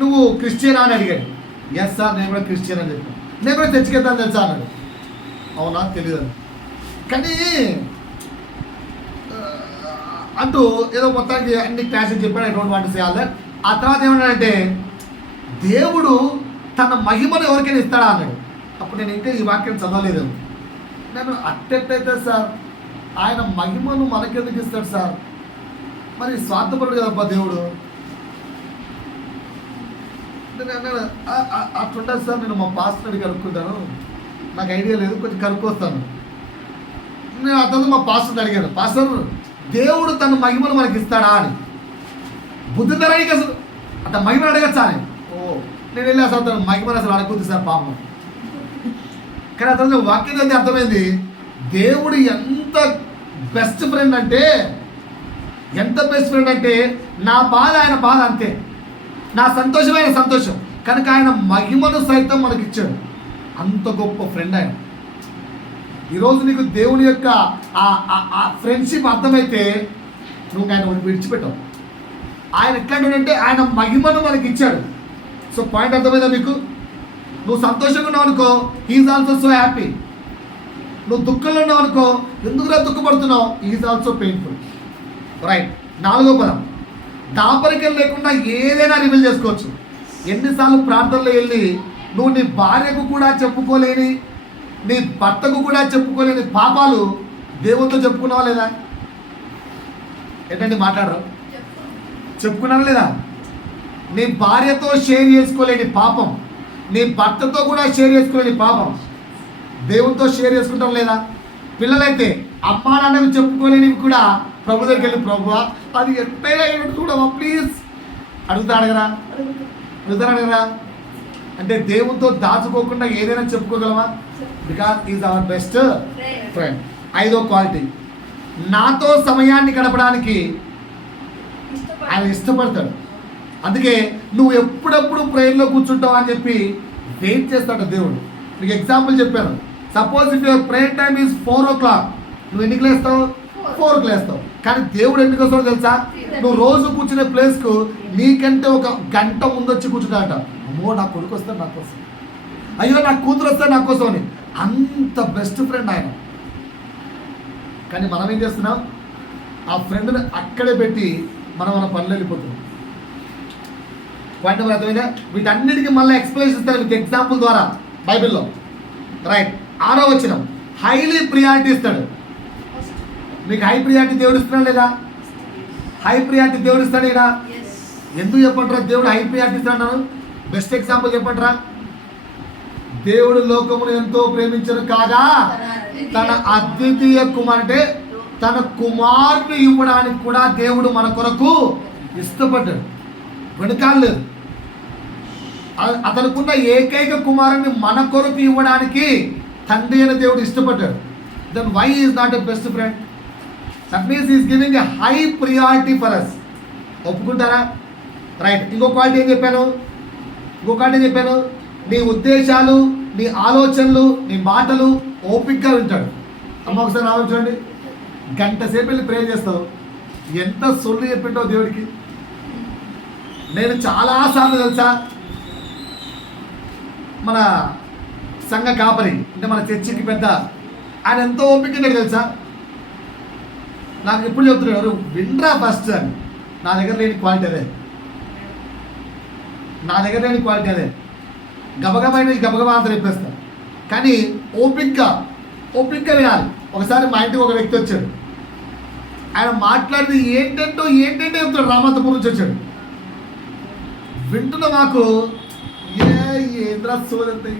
నువ్వు క్రిస్టియనా అని అడిగాడు. ఎస్ సార్, నేను కూడా క్రిస్టియన్ అని చెప్పాను. నేను కూడా తెచ్చుకెళ్తాను తెలుసా అన్నాడు. అవునా, తెలియదు అని. కానీ అంటూ ఏదో మొత్తానికి అన్ని క్లాసెస్ చెప్పాడు. I don't want to say all that. ఆ తర్వాత ఏమన్నాడంటే, దేవుడు తన మహిమను ఎవరికైనా ఇస్తాడా అన్నాడు. అప్పుడు నేను ఇంకా ఈ వాక్యం చదవలేదు. నేను అట్టెట్టయితే సార్, ఆయన మహిమను మనకెందుకు ఇస్తాడు సార్? మరి స్వార్థపరుడు కదబ్బా దేవుడు. అట్లుండదు సార్, నేను మా పాస్టర్ని కనుక్కుంటాను, నాకు ఐడియా లేదు, కొంచెం కనుక్కొస్తాను. నేను అతను మా పాస్టర్ని అడిగాను, పాస్టర్ దేవుడు తన మహిమను మనకి ఇస్తాడా అని. బుద్ధి తరానికి అసలు అంత మహిమను అడగచ్చా అని. నేను వెళ్ళి అసలు తన మహిమను అసలు అడగద్దు సార్ పాపం. కానీ అతను వాక్యం చదివి అర్థమైంది, దేవుడు ఎంత బెస్ట్ ఫ్రెండ్ అంటే, ఎంత బెస్ట్ ఫ్రెండ్ అంటే నా బాధ ఆయన బాధ అంతే, నా సంతోషం ఆయన సంతోషం. కనుక ఆయన మహిమను సైతం మనకి ఇచ్చాడు. అంత గొప్ప ఫ్రెండ్ ఆయన. ఈరోజు నీకు దేవుని యొక్క ఆ ఫ్రెండ్షిప్ అర్థమైతే నువ్వు ఆయన విడిచిపెట్టావు. ఆయన ఎట్లాంటి ఆయన మహిమను మనకి ఇచ్చాడు. సో పాయింట్ అర్థమైందా మీకు? నువ్వు సంతోషంగా ఉన్నావు అనుకో, హీఈస్ ఆల్సో సో హ్యాపీ. నువ్వు దుఃఖంలో ఉన్నావు అనుకో, ఎందుకురా దుఃఖపడుతున్నావు, హీఈస్ ఆల్సో పెయిన్ఫుల్. రైట్. 4వ పదం, దాపరికం లేకుండా ఏదైనా రివీల్ చేసుకోవచ్చు. ఎన్నిసార్లు ప్రార్థనలో వెళ్ళి నువ్వు నీ భార్యకు కూడా చెప్పుకోలేని, నీ భర్తకు కూడా చెప్పుకోలేని పాపాలు దేవునితో చెప్పుకున్నావా లేదా? ఏంటంటే మాట్లాడరు, చెప్పుకున్నారా లేదా? నీ భార్యతో షేర్ చేసుకోలేని పాపం, నీ భర్తతో కూడా షేర్ చేసుకోలేని పాపం దేవునితో షేర్ చేసుకుంటాం లేదా? పిల్లలైతే అమ్మా నాన్నకు చెప్పుకోలేనివి కూడా ప్రభు దగ్గరికి వెళ్ళి, ప్రభువా అది ఎంతైనా చూడవా ప్లీజ్ అడుగుతారా? అంటే దేవునితో దాచుకోకుండా ఏదైనా చెప్పుకోగలమా? Because is our best friend. 5వ క్వాలిటీ, నాతో సమయాన్ని గడపడానికి ఆయన ఇష్టపడతాడు. అందుకే నువ్వు ఎప్పుడెప్పుడు ప్రేయర్లో కూర్చుంటావు అని చెప్పి వెయిట్ చేస్తాడు దేవుడు. మీకు ఎగ్జాంపుల్ చెప్పాను. Suppose if your prayer time is 4 o'clock, నువ్వు ఎన్నికి లేస్తావు? 4కి లేస్తావు. కానీ దేవుడు ఎందుకు వస్తాడో తెలుసా? నువ్వు రోజు కూర్చునే ప్లేస్కు నీకంటే ఒక గంట ముందు వచ్చి కూర్చుంటాడట. అమ్మో నా కొడుకు వస్తాడు నా కోసం, అయ్యో నా కూతురు వస్తాడు నా కోసం అని. అంత బెస్ట్ ఫ్రెండ్ ఆయన. కానీ మనం ఏం చేస్తున్నాం? ఆ ఫ్రెండ్ని అక్కడే పెట్టి మనం మన పనులు వెళ్ళిపోతున్నాం. పాయింట్ నెంబర్ అర్థమైందా? వీటన్నిటికీ మళ్ళీ ఎక్స్ప్లెనేషన్ ఇస్తారు విత్ ఎగ్జాంపుల్ ద్వారా బైబిల్లో. రైట్, 6వ వచనం, హైలీ ప్రియారిటీ ఇస్తాడు. మీకు హై ప్రియారిటీ దేవుడు ఇస్తున్నాడు లేదా? హై ప్రియారిటీ దేవుడు ఇస్తాడు ఇక్కడ. ఎందుకు చెప్పంటారా దేవుడు హై ప్రియారిటీ ఇస్తాడు? బెస్ట్ ఎగ్జాంపుల్ చెప్పంటారా? దేవుడు లోకమును ఎంతో ప్రేమించను కాగా తన అద్వితీయ కుమారుడే, తన కుమారుని ఇవ్వడానికి కూడా దేవుడు మన కొరకు ఇష్టపడ్డాడు. వెనుకాలేదు. అతనుకున్న ఏకైక కుమారుని మన కొరకు ఇవ్వడానికి తండ్రి అయిన దేవుడు ఇష్టపడ్డాడు. Then why is not a best friend? That means is giving a high priority for us. ఒప్పుకుంటారా? రైట్, ఇంకో క్వాలిటీ ఏం చెప్పాను? నీ ఉద్దేశాలు, నీ ఆలోచనలు, నీ మాటలు ఓపికగా వింటాడు. అమ్మ ఒకసారి ఆలోచించండి, గంట సేపు వెళ్ళి ప్రేర్ చేస్తావు, ఎంత సొల్లు చెప్పింటావు దేవుడికి. నేను చాలాసార్లు తెలుసా మన సంఘ కాపరి అంటే మన చర్చికి పెద్ద ఆయన ఎంతో ఓపిక తెలుసా. నాకు ఎప్పుడు చెప్తున్నాడు, వినరా ఫస్ట్ అని. నా దగ్గర లేని క్వాలిటీ అదే. గబగబా ఆన్సర్ చెప్పేస్తాను, కానీ ఓపిక్గా వినాలి. ఒకసారి మా ఇంటికి ఒక వ్యక్తి వచ్చాడు, ఆయన మాట్లాడితే ఏంటంటే చెప్తాడు. రామంతపూర్ నుంచి వచ్చాడు. వింటున్న మాకు ఏంద్రా సోదంతా,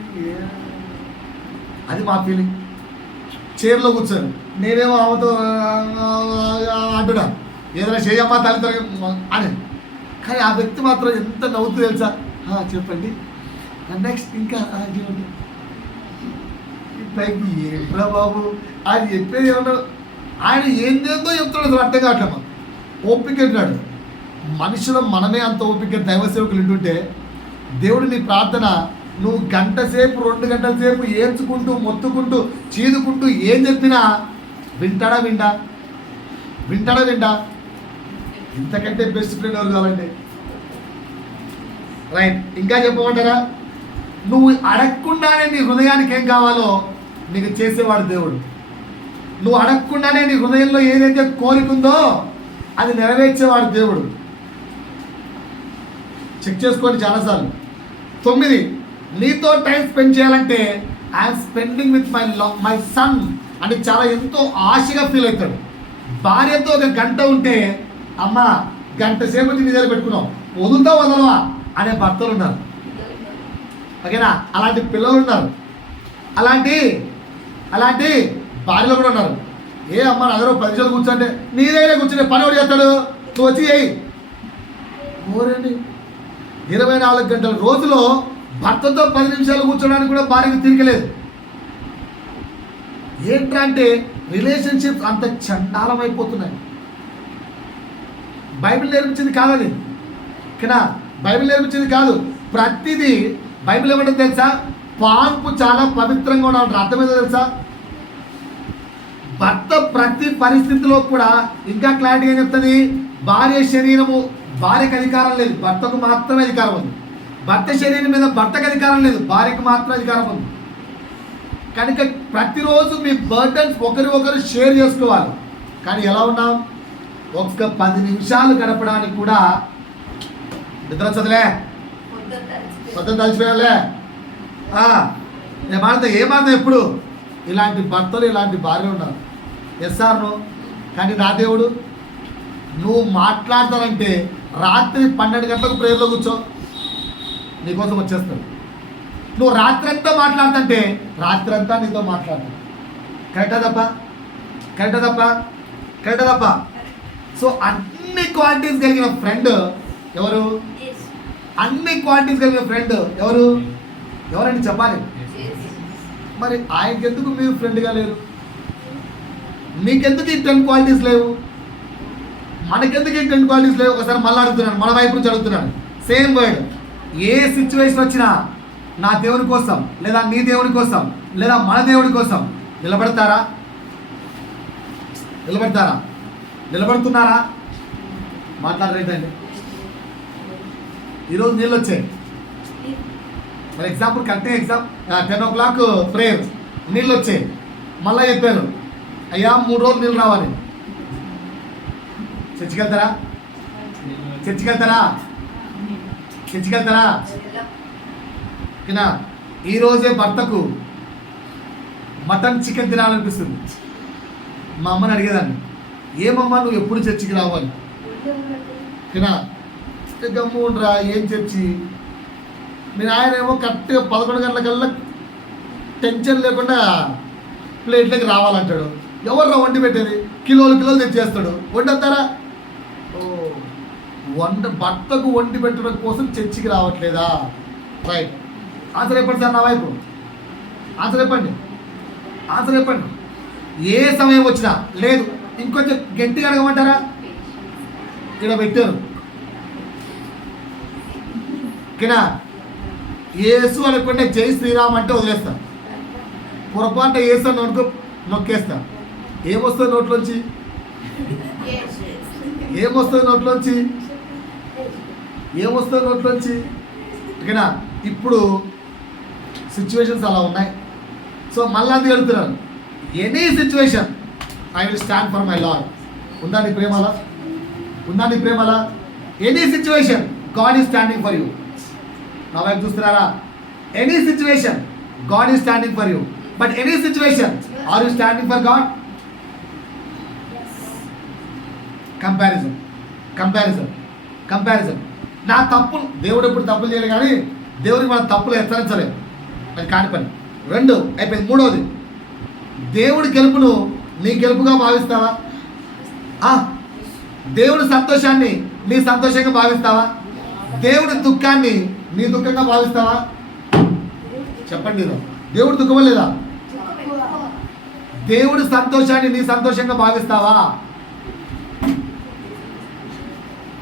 అది మా ఫీలింగ్. చైర్లో కూర్చొని నేనేమో ఆమెతో అంటున్నా, ఏదైనా చేయమ్మా తల్లిదండ్రులు అని. కానీ ఆ వ్యక్తి మాత్రం ఎంత నవ్వుతూ తెలుసా, చెప్పండి నెక్స్ట్ ఇంకా చెప్పండి. ఏంట్రా బాబు ఆయన చెప్పేది ఏమన్నా, ఆయన ఏందేందో చెప్తాడు, అసలు అర్థం కావట్లేమా. ఓపిక అంటున్నాడు. మనుషులు మనమే అంత ఓపిక దైవ సేవకులు వింటుంటే, దేవుడు నీ ప్రార్థన నువ్వు గంట సేపు 2 గంటల సేపు ఏడ్చుకుంటూ మొత్తుకుంటూ చీదుకుంటూ ఏం చెప్పినా వింటాడా? ఇంతకంటే బెస్ట్ ఫ్రెండ్ ఎవరు కావాలండి? రైట్, ఇంకా చెప్పమంటారా? నువ్వు అడగకుండానే నీ హృదయానికి ఏం కావాలో నీకు చేసేవాడు దేవుడు. నువ్వు అడగకుండానే నీ హృదయంలో ఏదైతే కోరికుందో అది నెరవేర్చేవాడు దేవుడు. చెక్ చేసుకోండి చాలాసార్లు. 9, నీతో టైం స్పెండ్ చేయాలంటే I'm spending with my son అని చాలా ఎంతో ఆశగా ఫీల్ అవుతాడు. భార్యతో ఒక గంట ఉంటే, అమ్మ గంట సేపు నీ దగ్గర పెట్టుకున్నావు, వదలవా అనే భర్తలు ఉన్నారు. ఓకేనా? అలాంటి పిల్లలు ఉన్నారు, అలాంటి భార్యలు కూడా ఉన్నారు. ఏ అమ్మ నా దగ్గర 10 నిమిషాలు కూర్చోంటే నీ దగ్గర కూర్చుంటే పని ఒకటి చేస్తాడు, నువ్వు వచ్చి చేయి. ఓరండి, 24 గంటల రోజులో భర్తతో 10 నిమిషాలు కూర్చోడానికి కూడా భార్యకు తిరగలేదు. ఏంట్రా అంటే రిలేషన్షిప్స్ అంత చండాలం అయిపోతున్నాయి. బైబిల్ నేర్పించింది కాదని, ఓకేనా? బైబిల్ నేర్పించింది కాదు. ప్రతిదీ బైబిల్ ఏమంటుంది తెలుసా? పాన్పు చాలా పవిత్రంగా ఉండాలంటారు. అర్థమైందో తెలుసా? భర్త ప్రతి పరిస్థితిలో కూడా ఇంకా క్లారిటీగా చెప్తుంది, భార్య శరీరము భార్యకు అధికారం లేదు, భర్తకు మాత్రమే అధికారం ఉంది. భర్త శరీరం మీద భర్తకు అధికారం లేదు, భార్యకు మాత్రమే అధికారం ఉంది. కనుక ప్రతిరోజు మీ బర్డన్స్ ఒకరు షేర్ చేసుకోవాలి. కానీ ఎలా ఉన్నాం? ఒక్క 10 నిమిషాలు గడపడానికి కూడా నిద్ర చదిలే పొద్దున తలిచిపోయాలే ఏమాడతా ఎప్పుడు. ఇలాంటి భర్తలు ఇలాంటి భార్యలు ఉన్నారు. Yes or no. కానీ నా దేవుడు నువ్వు మాట్లాడతానంటే రాత్రి 12 గంటలకు ప్రేయర్లో కూర్చో, నీకోసం వచ్చేస్తాడు. నువ్వు రాత్రి అంతా మాట్లాడుతుంటే రాత్రి అంతా నీతో మాట్లాడతాడు. కరెక్టా తప్ప? సో అన్ని క్వాలిటీస్ కలిగిన ఫ్రెండ్ ఎవరు? ఎవరండి చెప్పాలి? మరి ఆయనకెందుకు మీరు ఫ్రెండ్గా లేరు? మీకెందుకు ఈ 10 క్వాలిటీస్ లేవు? మనకెందుకు ఈ 10 క్వాలిటీస్ లేవు? ఒకసారి మళ్ళీ అడుగుతున్నాను, మన వైపు నుంచి అడుగుతున్నాను. Same word. ఏ సిచ్యువేషన్ వచ్చినా నా దేవుని కోసం లేదా నీ దేవుని కోసం లేదా మన దేవుని కోసం నిలబడుతున్నారా? మాట్లాడరేంటండి? ఈరోజు నీళ్ళు వచ్చాయి. ఫర్ ఎగ్జాంపుల్ కరెక్ట్గా 10 o'clock ప్రేయర్, నీళ్ళు వచ్చాయి. మళ్ళీ చెప్పాను, అయ్యా 3 రోజులు నీళ్ళు రావాలి. చర్చికి వెళ్తారా? చర్చికెళ్తారా? ఓకేనా? ఈరోజే భర్తకు మటన్ చికెన్ తినాలనిపిస్తుంది. మా అమ్మని అడిగేదాన్ని, ఏమమ్మా నువ్వు ఎప్పుడు చర్చికి రావాలి? ఓకేనా? గమ్ము ఉండరా, ఏం చర్చి? నేను ఆయన ఏమో కరెక్ట్గా 11 గంటలకల్లా టెన్షన్ లేకుండా ప్లేట్లోకి రావాలంటాడు. ఎవర్రా వండి పెట్టేది? కిలోలు తెచ్చేస్తాడు. వండొస్తారా? భర్తకు వండి పెట్టడం కోసం చర్చికి రావట్లేదా? రైట్. ఆన్సర్ చెప్పండి సార్, నా వైపు ఆన్సర్ చెప్పండి. ఏ సమయం వచ్చినా లేదు, ఇంకొంచెం గట్టిగా అడగమంటారా? ఇక్కడ పెట్టారు. ఓకేనా? యేసు అనుకుంటే జై శ్రీరామ్ అంటే వదిలేస్తా. పొరపాటు యేసు అని అనుకో నొక్కేస్తా. ఏమొస్తుంది నోట్లోంచి? ఓకేనా? ఇప్పుడు సిచ్యువేషన్స్ అలా ఉన్నాయి. సో మళ్ళీ అది వెళ్తున్నాను. Any situation I will stand for my Lord. ఉందా నీ ప్రేమలా? Any situation God is standing for you. నా వైపు చూస్తున్నారా? Any situation God is standing for you. But any situation are you standing for God? Comparison. నా తప్పులు దేవుడు ఎప్పుడు తప్పులు చేయలేదు, కానీ దేవుడికి మన తప్పులు హెచ్చరించలేదు. అది కాని పని. 2 అయిపోయింది. 3వది, దేవుడి గెలుపును నీ గెలుపుగా భావిస్తావా? దేవుడి సంతోషాన్ని నీ సంతోషంగా భావిస్తావా? దేవుడి దుఃఖాన్ని నీ దుఃఖంగా భావిస్తావా? చెప్పండి. దేవుడి దుఃఖమా లేదా? దేవుడి సంతోషాన్ని నీ సంతోషంగా భావిస్తావా?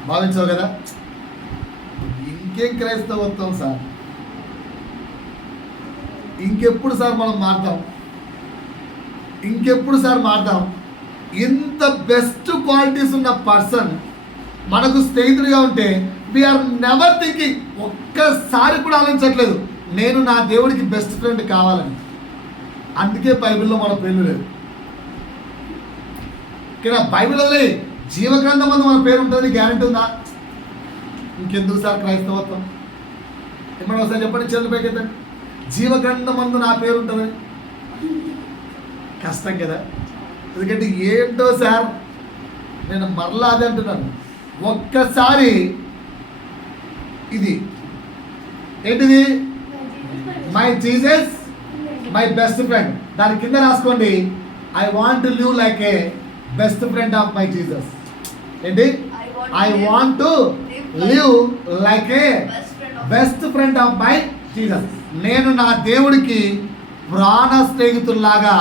భావించవు కదా? ఇంకేం క్రైస్తవత్వం సార్? ఇంకెప్పుడు సార్ మనం మారుతాం? ఇంత బెస్ట్ క్వాలిటీస్ ఉన్న పర్సన్ మనకు స్నేహితుడిగా ఉంటే వీఆర్ నెవర్ థింకింగ్, ఒక్కసారి కూడా ఆలోచించట్లేదు నేను నా దేవుడికి బెస్ట్ ఫ్రెండ్ కావాలని. అందుకే బైబిల్లో మన పేర్లు లేదు. ఓకేనా? బైబిల్ వదిలే జీవగ్రంథం అందు మన పేరు ఉంటుంది, గ్యారెంటీ ఉందా? ఇంకెందుకు సార్ క్రైస్తవత్వం? ఏమన్నా ఒకసారి చెప్పండి, చేతులు పైకి. జీవగ్రంథం అందు నా పేరు ఉంటుంది. కష్టం కదా? ఎందుకంటే ఏంటో సార్, నేను మరలా అది అంటున్నాను. ఒక్కసారి ఇది ఏంటిది? My Jesus my best friend. దాని కింద రాసుకోండి, I want to live like a best friend of my Jesus. ఏంటి? I want to live like a best friend of my Jesus. నేను నా దేవుడికి ప్రాణ స్నేహితుల్లాగా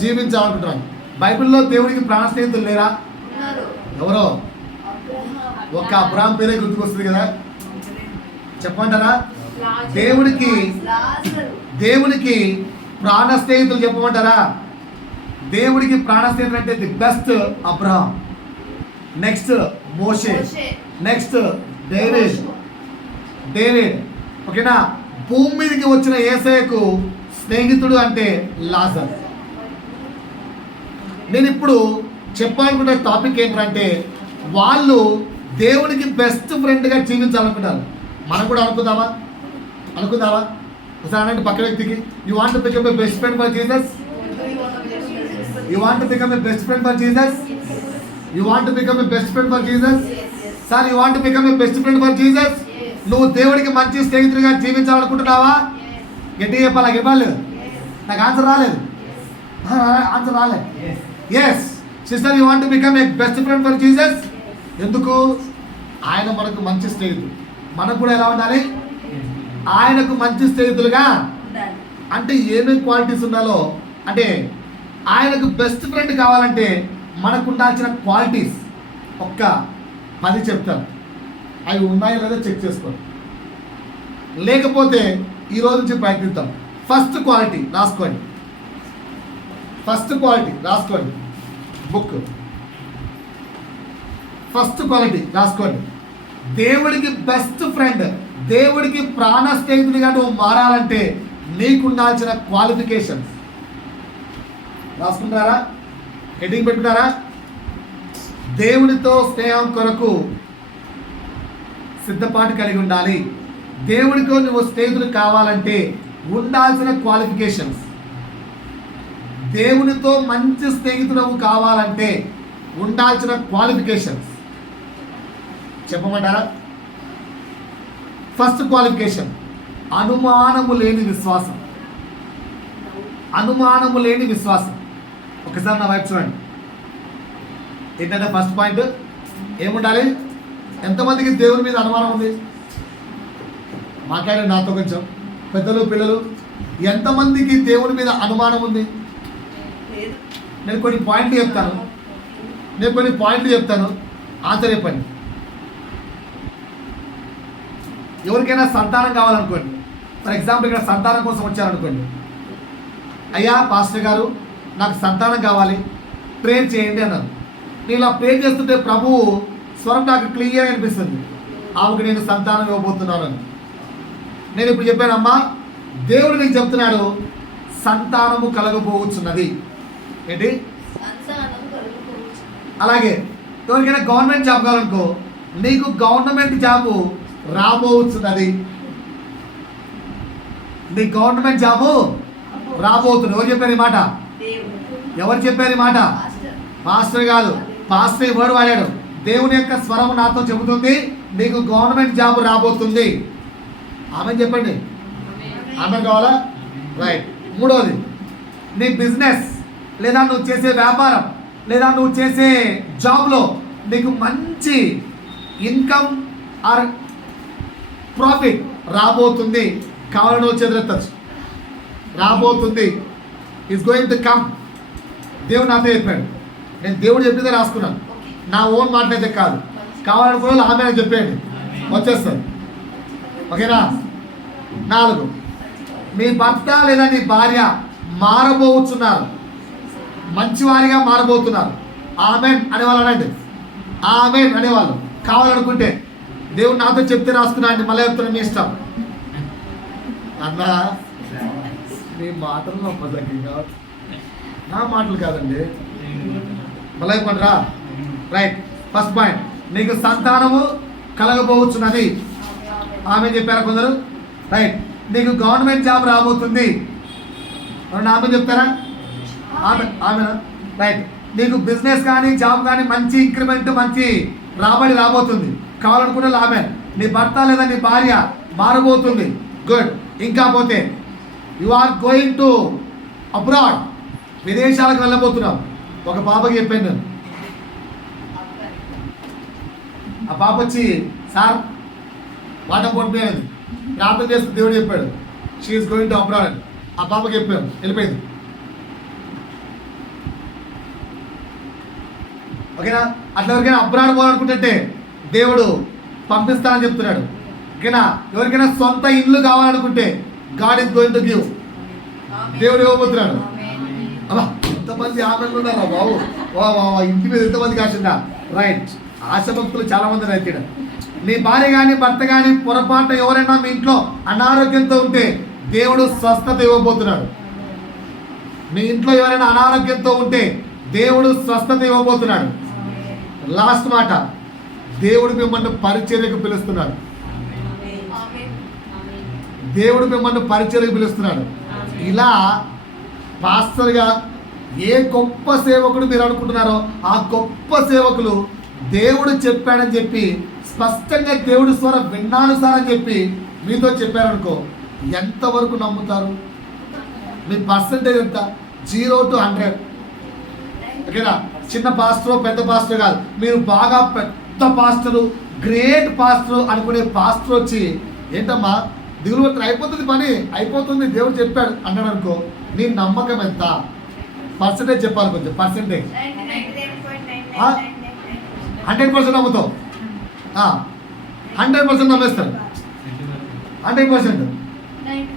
జీవించాలనుకుంటున్నాను. బైబిల్లో దేవుడికి ప్రాణ స్నేహితులు లేరా? ఎవరో ఒక అబ్రాహాం పేరే గుర్తుకొస్తుంది కదా, చెప్పమంటారా? దేవుడికి ప్రాణ స్నేహితులు చెప్పమంటారా? దేవుడికి ప్రాణ స్నేహితులు అంటే the best Abraham, next Moshe, next David. ఓకేనా? భూమి మీదకి వచ్చిన యేసయ్యకు స్నేహితుడు అంటే లాజర్. నేను ఇప్పుడు చెప్పాలనుకున్న టాపిక్ ఏంటంటే, వాళ్ళు దేవుడికి బెస్ట్ ఫ్రెండ్గా జీవించాలనుకుంటారు. మనం కూడా అనుకుందామా? ఒకసారి అనండి పక్క వ్యక్తికి, you want to become a best friend for Jesus? You want to become a best friend for Jesus? Sir, you want to become a best friend for Jesus? నువ్వు దేవుడికి మంచి స్నేహితుడిగా జీవించాలనుకుంటున్నావా? గట్టిగా చెప్పాలి. ఇవ్వలేదు, నాకు ఆన్సర్ రాలేదు. Yes sister, you want to become a best friend for Jesus. ఎందుకు? ఆయన మనకు మంచి స్నేహితుడు. మనకు కూడా ఎలా ఉండాలి? ఆయనకు మంచి స్నేహితులుగా. అంటే ఏమేమి క్వాలిటీస్ ఉండాలో, అంటే ఆయనకు బెస్ట్ ఫ్రెండ్ కావాలంటే మనకు ఉండాల్సిన క్వాలిటీస్ ఒక్క 10 చెప్తాను. అవి ఉన్నాయో లేదో చెక్ చేసుకోండి. లేకపోతే ఈరోజు నుంచి ప్రయత్నిద్దాం. ఫస్ట్ క్వాలిటీ రాసుకోండి. బుక్ ఫస్ట్ క్వాలిటీ రాసుకోండి. దేవుడికి బెస్ట్ ఫ్రెండ్, దేవుడికి ప్రాణ స్నేహితుడిగా నువ్వు మారాలంటే నీకు ఉండాల్సిన క్వాలిఫికేషన్స్ రాసుకుంటారా? హెడ్డింగ్ పెట్టుకుంటారా? దేవుడితో స్నేహం కొరకు సిద్ధపాటు కలిగి ఉండాలి. దేవుడితో నువ్వు స్నేహితుడు కావాలంటే ఉండాల్సిన క్వాలిఫికేషన్స్. దేవునితో మంచి స్నేహితుడు కావాలంటే ఉండాల్సిన క్వాలిఫికేషన్స్ చెప్పమంటారా? ఫస్ట్ క్వాలిఫికేషన్ అనుమానము లేని విశ్వాసం. అనుమానము లేని విశ్వాసం. ఒకసారి నా వైపు చూడండి. ఏంటంటే ఫస్ట్ పాయింట్ ఏముండాలి? ఎంతమందికి దేవుని మీద అనుమానం ఉంది? మాట్లాడండి నాతో కొంచెం. పెద్దలు పిల్లలు ఎంతమందికి దేవుని మీద అనుమానం ఉంది? నేను కొన్ని పాయింట్లు చెప్తాను, ఆన్సర్ చెప్పండి. ఎవరికైనా సంతానం కావాలనుకోండి, ఫర్ ఎగ్జాంపుల్ ఇక్కడ సంతానం కోసం వచ్చారనుకోండి. అయ్యా పాస్టర్ గారు నాకు సంతానం కావాలి, ప్రేర్ చేయండి అన్నారు. నేను ఇలా ప్రేర్ చేస్తుంటే ప్రభువు స్వరం నాకు క్లియర్ అనిపిస్తుంది, ఆమెకు నేను సంతానం ఇవ్వబోతున్నాను అని. నేను ఇప్పుడు చెప్పానమ్మా, దేవుడు నీకు చెప్తున్నాడు సంతానము కలగబోతున్నది. ఏంటి? అలాగే ఎవరికైనా గవర్నమెంట్ జాబ్ కావాలనుకో, నీకు గవర్నమెంట్ జాబు రాబోతున్నది. నీ గవర్నమెంట్ జాబు రాబోతుంది. ఎవరు చెప్పారు ఈ మాట? ఎవరు చెప్పారు ఈ మాట? పాస్టర్ కాదు, పాస్టర్ ఈ వర్డ్ వాడాడు. దేవుని యొక్క స్వరం నాతో చెబుతుంది నీకు గవర్నమెంట్ జాబ్ రాబోతుంది. ఆమె చెప్పండి. ఆమె కావాలా? రైట్. మూడవది, నీ బిజినెస్ లేదా నువ్వు చేసే వ్యాపారం లేదా నువ్వు చేసే జాబ్లో నీకు మంచి ఇన్కమ్ ఆర్ ప్రాఫిట్ రాబోతుంది. కావాలని నువ్వు చేతులెత్తచ్చు. రాబోతుంది, ఈజ్ గోయింగ్ టు కమ్. దేవుడు నాతో చెప్పాడు. నేను దేవుడు చెప్పిందే రాసుకున్నాను, నా ఓన్ మాటలైతే కాదు. కావాలనుకున్న ఆమె చెప్పేయండి, వచ్చేస్తుంది. ఓకేనా? 4, నీ భర్త లేదా నీ భార్య మారబోతున్నారు, మంచివారిగా మారబోతున్నారు. ఆమెన్ అనేవాళ్ళు అనండి. ఆమెన్ అనేవాళ్ళు కావాలనుకుంటే దేవుడు నాతో చెప్తే రాసుకున్నా అండి. మళ్ళీ చెప్తున్నా, మీ ఇష్టం. అన్నా నీ మాటలు నమ్మదగ్గ కాదు, నా మాటలు కాదండి. మళ్ళీ చెప్పండిరా. రైట్. ఫస్ట్ పాయింట్, నీకు సంతానము కలగబోతున్నది. ఆమె చెప్పారా కొందరు? రైట్. నీకు గవర్నమెంట్ జాబ్ రాబోతుంది. ఆమె చెప్తారా? ఆమెనా? రైట్. నీకు బిజినెస్ కానీ జాబ్ కానీ మంచి ఇంక్రిమెంట్ మంచి రాబడి రాబోతుంది. కావాలనుకున్న ఆమె. నీ భర్త లేదా నీ భార్య మారబోతుంది. గుడ్. ఇంకా పోతే you are going to abroad, విదేశాలకు వెళ్ళబోతున్నావు. ఒక పాపకి చెప్పాను నేను. ఆ పాప వచ్చి సార్ వాట పొడిపోయినది ప్రార్థన చేస్తే దేవుడు చెప్పాడు షీఈస్ గోయింగ్ టు అబ్రాడ్ అని. ఆ పాపకి చెప్పాను, వెళ్ళిపోయింది. ఓకేనా? అట్లా ఎవరికైనా అబ్రాడ్ పోవాలనుకుంటే దేవుడు పంపిస్తానని చెప్తున్నాడు. ఓకేనా? ఎవరికైనా సొంత ఇల్లు కావాలనుకుంటే God is going to give, దేవుడు ఇవ్వబోతున్నాడు. అబ్బా ఎంతమంది ఆనందం ఉన్నారా బాబు! ఇంటి మీద ఎంతమందికి ఆశ ఉందా? రైట్. ఆశభక్తులు చాలా మంది రైతు. నీ భార్య కానీ భర్త కానీ పొరపాటు ఎవరైనా మీ ఇంట్లో అనారోగ్యంతో ఉంటే దేవుడు స్వస్థత ఇవ్వబోతున్నాడు. మీ ఇంట్లో ఎవరైనా అనారోగ్యంతో ఉంటే దేవుడు స్వస్థత ఇవ్వబోతున్నాడు. లాస్ట్ మాట, దేవుడు మిమ్మల్ని పరిచర్యకు పిలుస్తున్నాడు. దేవుడు మిమ్మల్ని పరిచర్యకు పిలుస్తున్నాడు. ఇలా పాస్టర్గా ఏ గొప్ప సేవకుడు మీరు అనుకుంటున్నారో ఆ గొప్ప సేవకులు దేవుడు చెప్పాడని చెప్పి స్పష్టంగా దేవుడి స్వరం విన్నానుసారని చెప్పి మీతో చెప్పారనుకో, ఎంతవరకు నమ్ముతారు? మీ పర్సంటేజ్ ఎంత? 0 to 100. ఓకేనా? చిన్న పాస్టర్ పెద్ద పాస్టర్ కాదు, మీరు బాగా పెద్ద పాస్టరు గ్రేట్ పాస్టర్ అనుకునే పాస్టర్ వచ్చి ఏంటమ్మా దిగులు అయిపోతుంది, పని అయిపోతుంది, దేవుడు చెప్పాడు అన్నాడు అనుకో, నీ నమ్మకం ఎంత? పర్సంటేజ్ చెప్పాలి కొంచెం. పర్సంటేజ్ 100% నమ్ముతావు. 100% నమ్మేస్తాడు. 100%.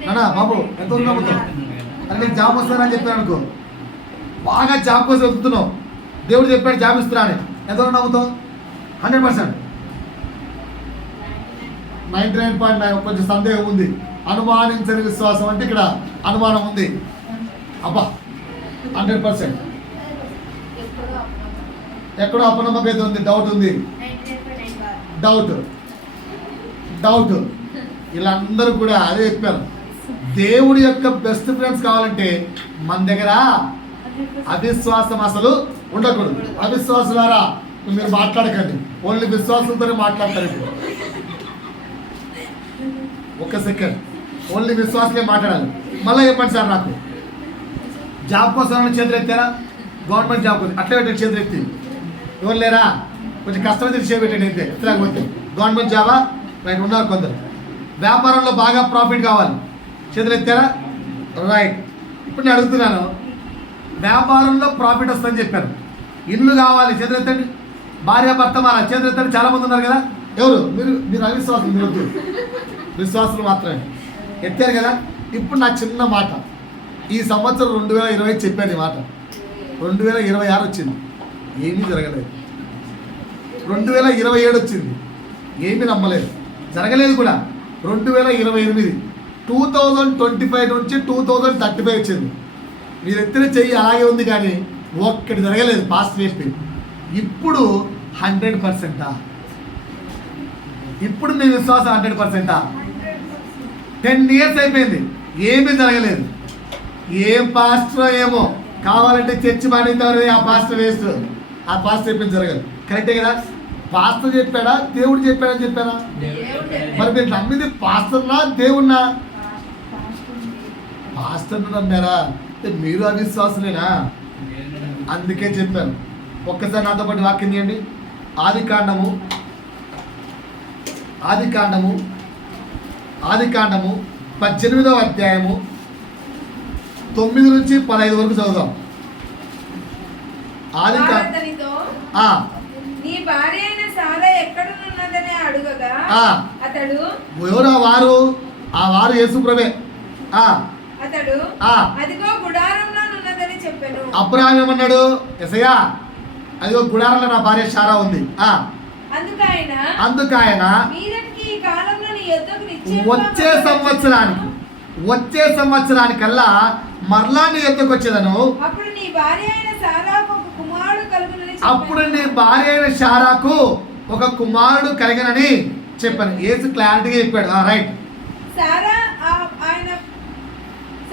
నానా బాబు ఎంతవరకు నమ్ముతావు? అంటే నీకు జాబ్ వస్తానని చెప్పాను అనుకో, బాగా జాబ్ కోసం వెతుకుతున్నావు, దేవుడు చెప్పాడు జాబ్ ఇస్తున్నా అని, ఎంతవరకు నమ్ముతావు? 100%. 99.9 కొంచెం సందేహం ఉంది. అనుమానించని విశ్వాసం అంటే ఇక్కడ అనుమానం ఉంది. అబ్బా 100%. ఎక్కడో అపనమ్మకైతే ఉంది, డౌట్ ఉంది. Doubt doubt. వీళ్ళందరూ కూడా అదే చెప్పారు, దేవుడి యొక్క బెస్ట్ ఫ్రెండ్స్ కావాలంటే మన దగ్గర అవిశ్వాసం అసలు ఉండకూడదు. అవిశ్వాసులారా మీరు మాట్లాడకండి, ఓన్లీ విశ్వాసంతోనే మాట్లాడతారు. ఇప్పుడు ఒక సెకండ్, ఓన్లీ విశ్వాసలే మాట్లాడాలి. మళ్ళీ చెప్పండి సార్, నాకు జాబ్ కోసం చేతులు ఎత్తారా? గవర్నమెంట్ జాబ్ కోసం అట్లా పెట్టండి చేతులు ఎత్తి. ఎవరు లేరా? కొంచెం కష్టమైతే చేయబెట్టండి అయితే ఎత్తలేకపోతే. గవర్నమెంట్ జాబా? రైట్, ఉన్నారు కొందరు. వ్యాపారంలో బాగా ప్రాఫిట్ కావాలి, చేతులు ఎత్తారా? రైట్. ఇప్పుడు నేను అడుగుతున్నాను, వ్యాపారంలో ప్రాఫిట్ వస్తుందని చెప్పాను. ఇల్లు కావాలి, చేతులు ఎత్తండి. భార్య భర్త మన చేతులు ఎత్తండి. చాలామంది ఉన్నారు కదా. ఎవరు? మీరు అవిశ్వాసం, మీరు వద్దు, విశ్వాసులు మాత్రమే ఎత్తారు కదా. ఇప్పుడు నా చిన్న మాట, ఈ సంవత్సరం 2020 చెప్పాను ఈ మాట. 2026 వచ్చింది, ఏమీ జరగలేదు. 2027 వచ్చింది, ఏమీ నమ్మలేదు, జరగలేదు కూడా. 2028, 2025 నుంచి 2035 వచ్చింది. మీరు ఎత్తిన చెయ్యి అలాగే ఉంది కానీ ఒక్కటి జరగలేదు, పాస్ట్ వేస్ట్. ఇప్పుడు 100%. ఇప్పుడు మీ విశ్వాసం 100%. 10 years అయిపోయింది, ఏమీ జరగలేదు. ఏం పాస్టర్ ఏమో, కావాలంటే చర్చి మానేద్దామని ఆ పాస్టర్ వేస్ట్. ఆ పాస్టర్ చెప్పింది జరగదు. కరెక్టే కదా? పాస్టర్ చెప్పాడా దేవుడు చెప్పాడని చెప్పారా? మరి మీరు నమ్మింది పాస్టర్నా దేవుణ్ణా? పాస్టర్ను నమ్మారా? మీరు అవిశ్వాసులేనా? అందుకే చెప్పాను. ఒక్కసారి నాతో పాటు వాక్యం చేయండి. ఆదికాండము 18వ అధ్యాయము 9 నుంచి 15 వరకు చదువుదాం. నీ భార్య అయిన సారా ఎక్కడున్నదని అడుగగా అతడు, ఎవరు ఆ వారు? ఆ వారు యేసుప్రభే. అతడు అదిగో గుడారంలో ఉన్నదని చెప్పాను. అబ్రహాం ఏమన్నాడు? యేసయ్యా, అదిగో గుడారంలో నా భార్య సారా ఉంది. అందుకాయన వచ్చే సంవత్సరానికల్లా మరలా నీ యొద్దకు వచ్చేదను. అప్పుడు నీ భార్య అయిన శారాకు ఒక కుమారుడు కలిగనని చెప్పాను. యేసు క్లారిటీగా చెప్పాడు. రైట్.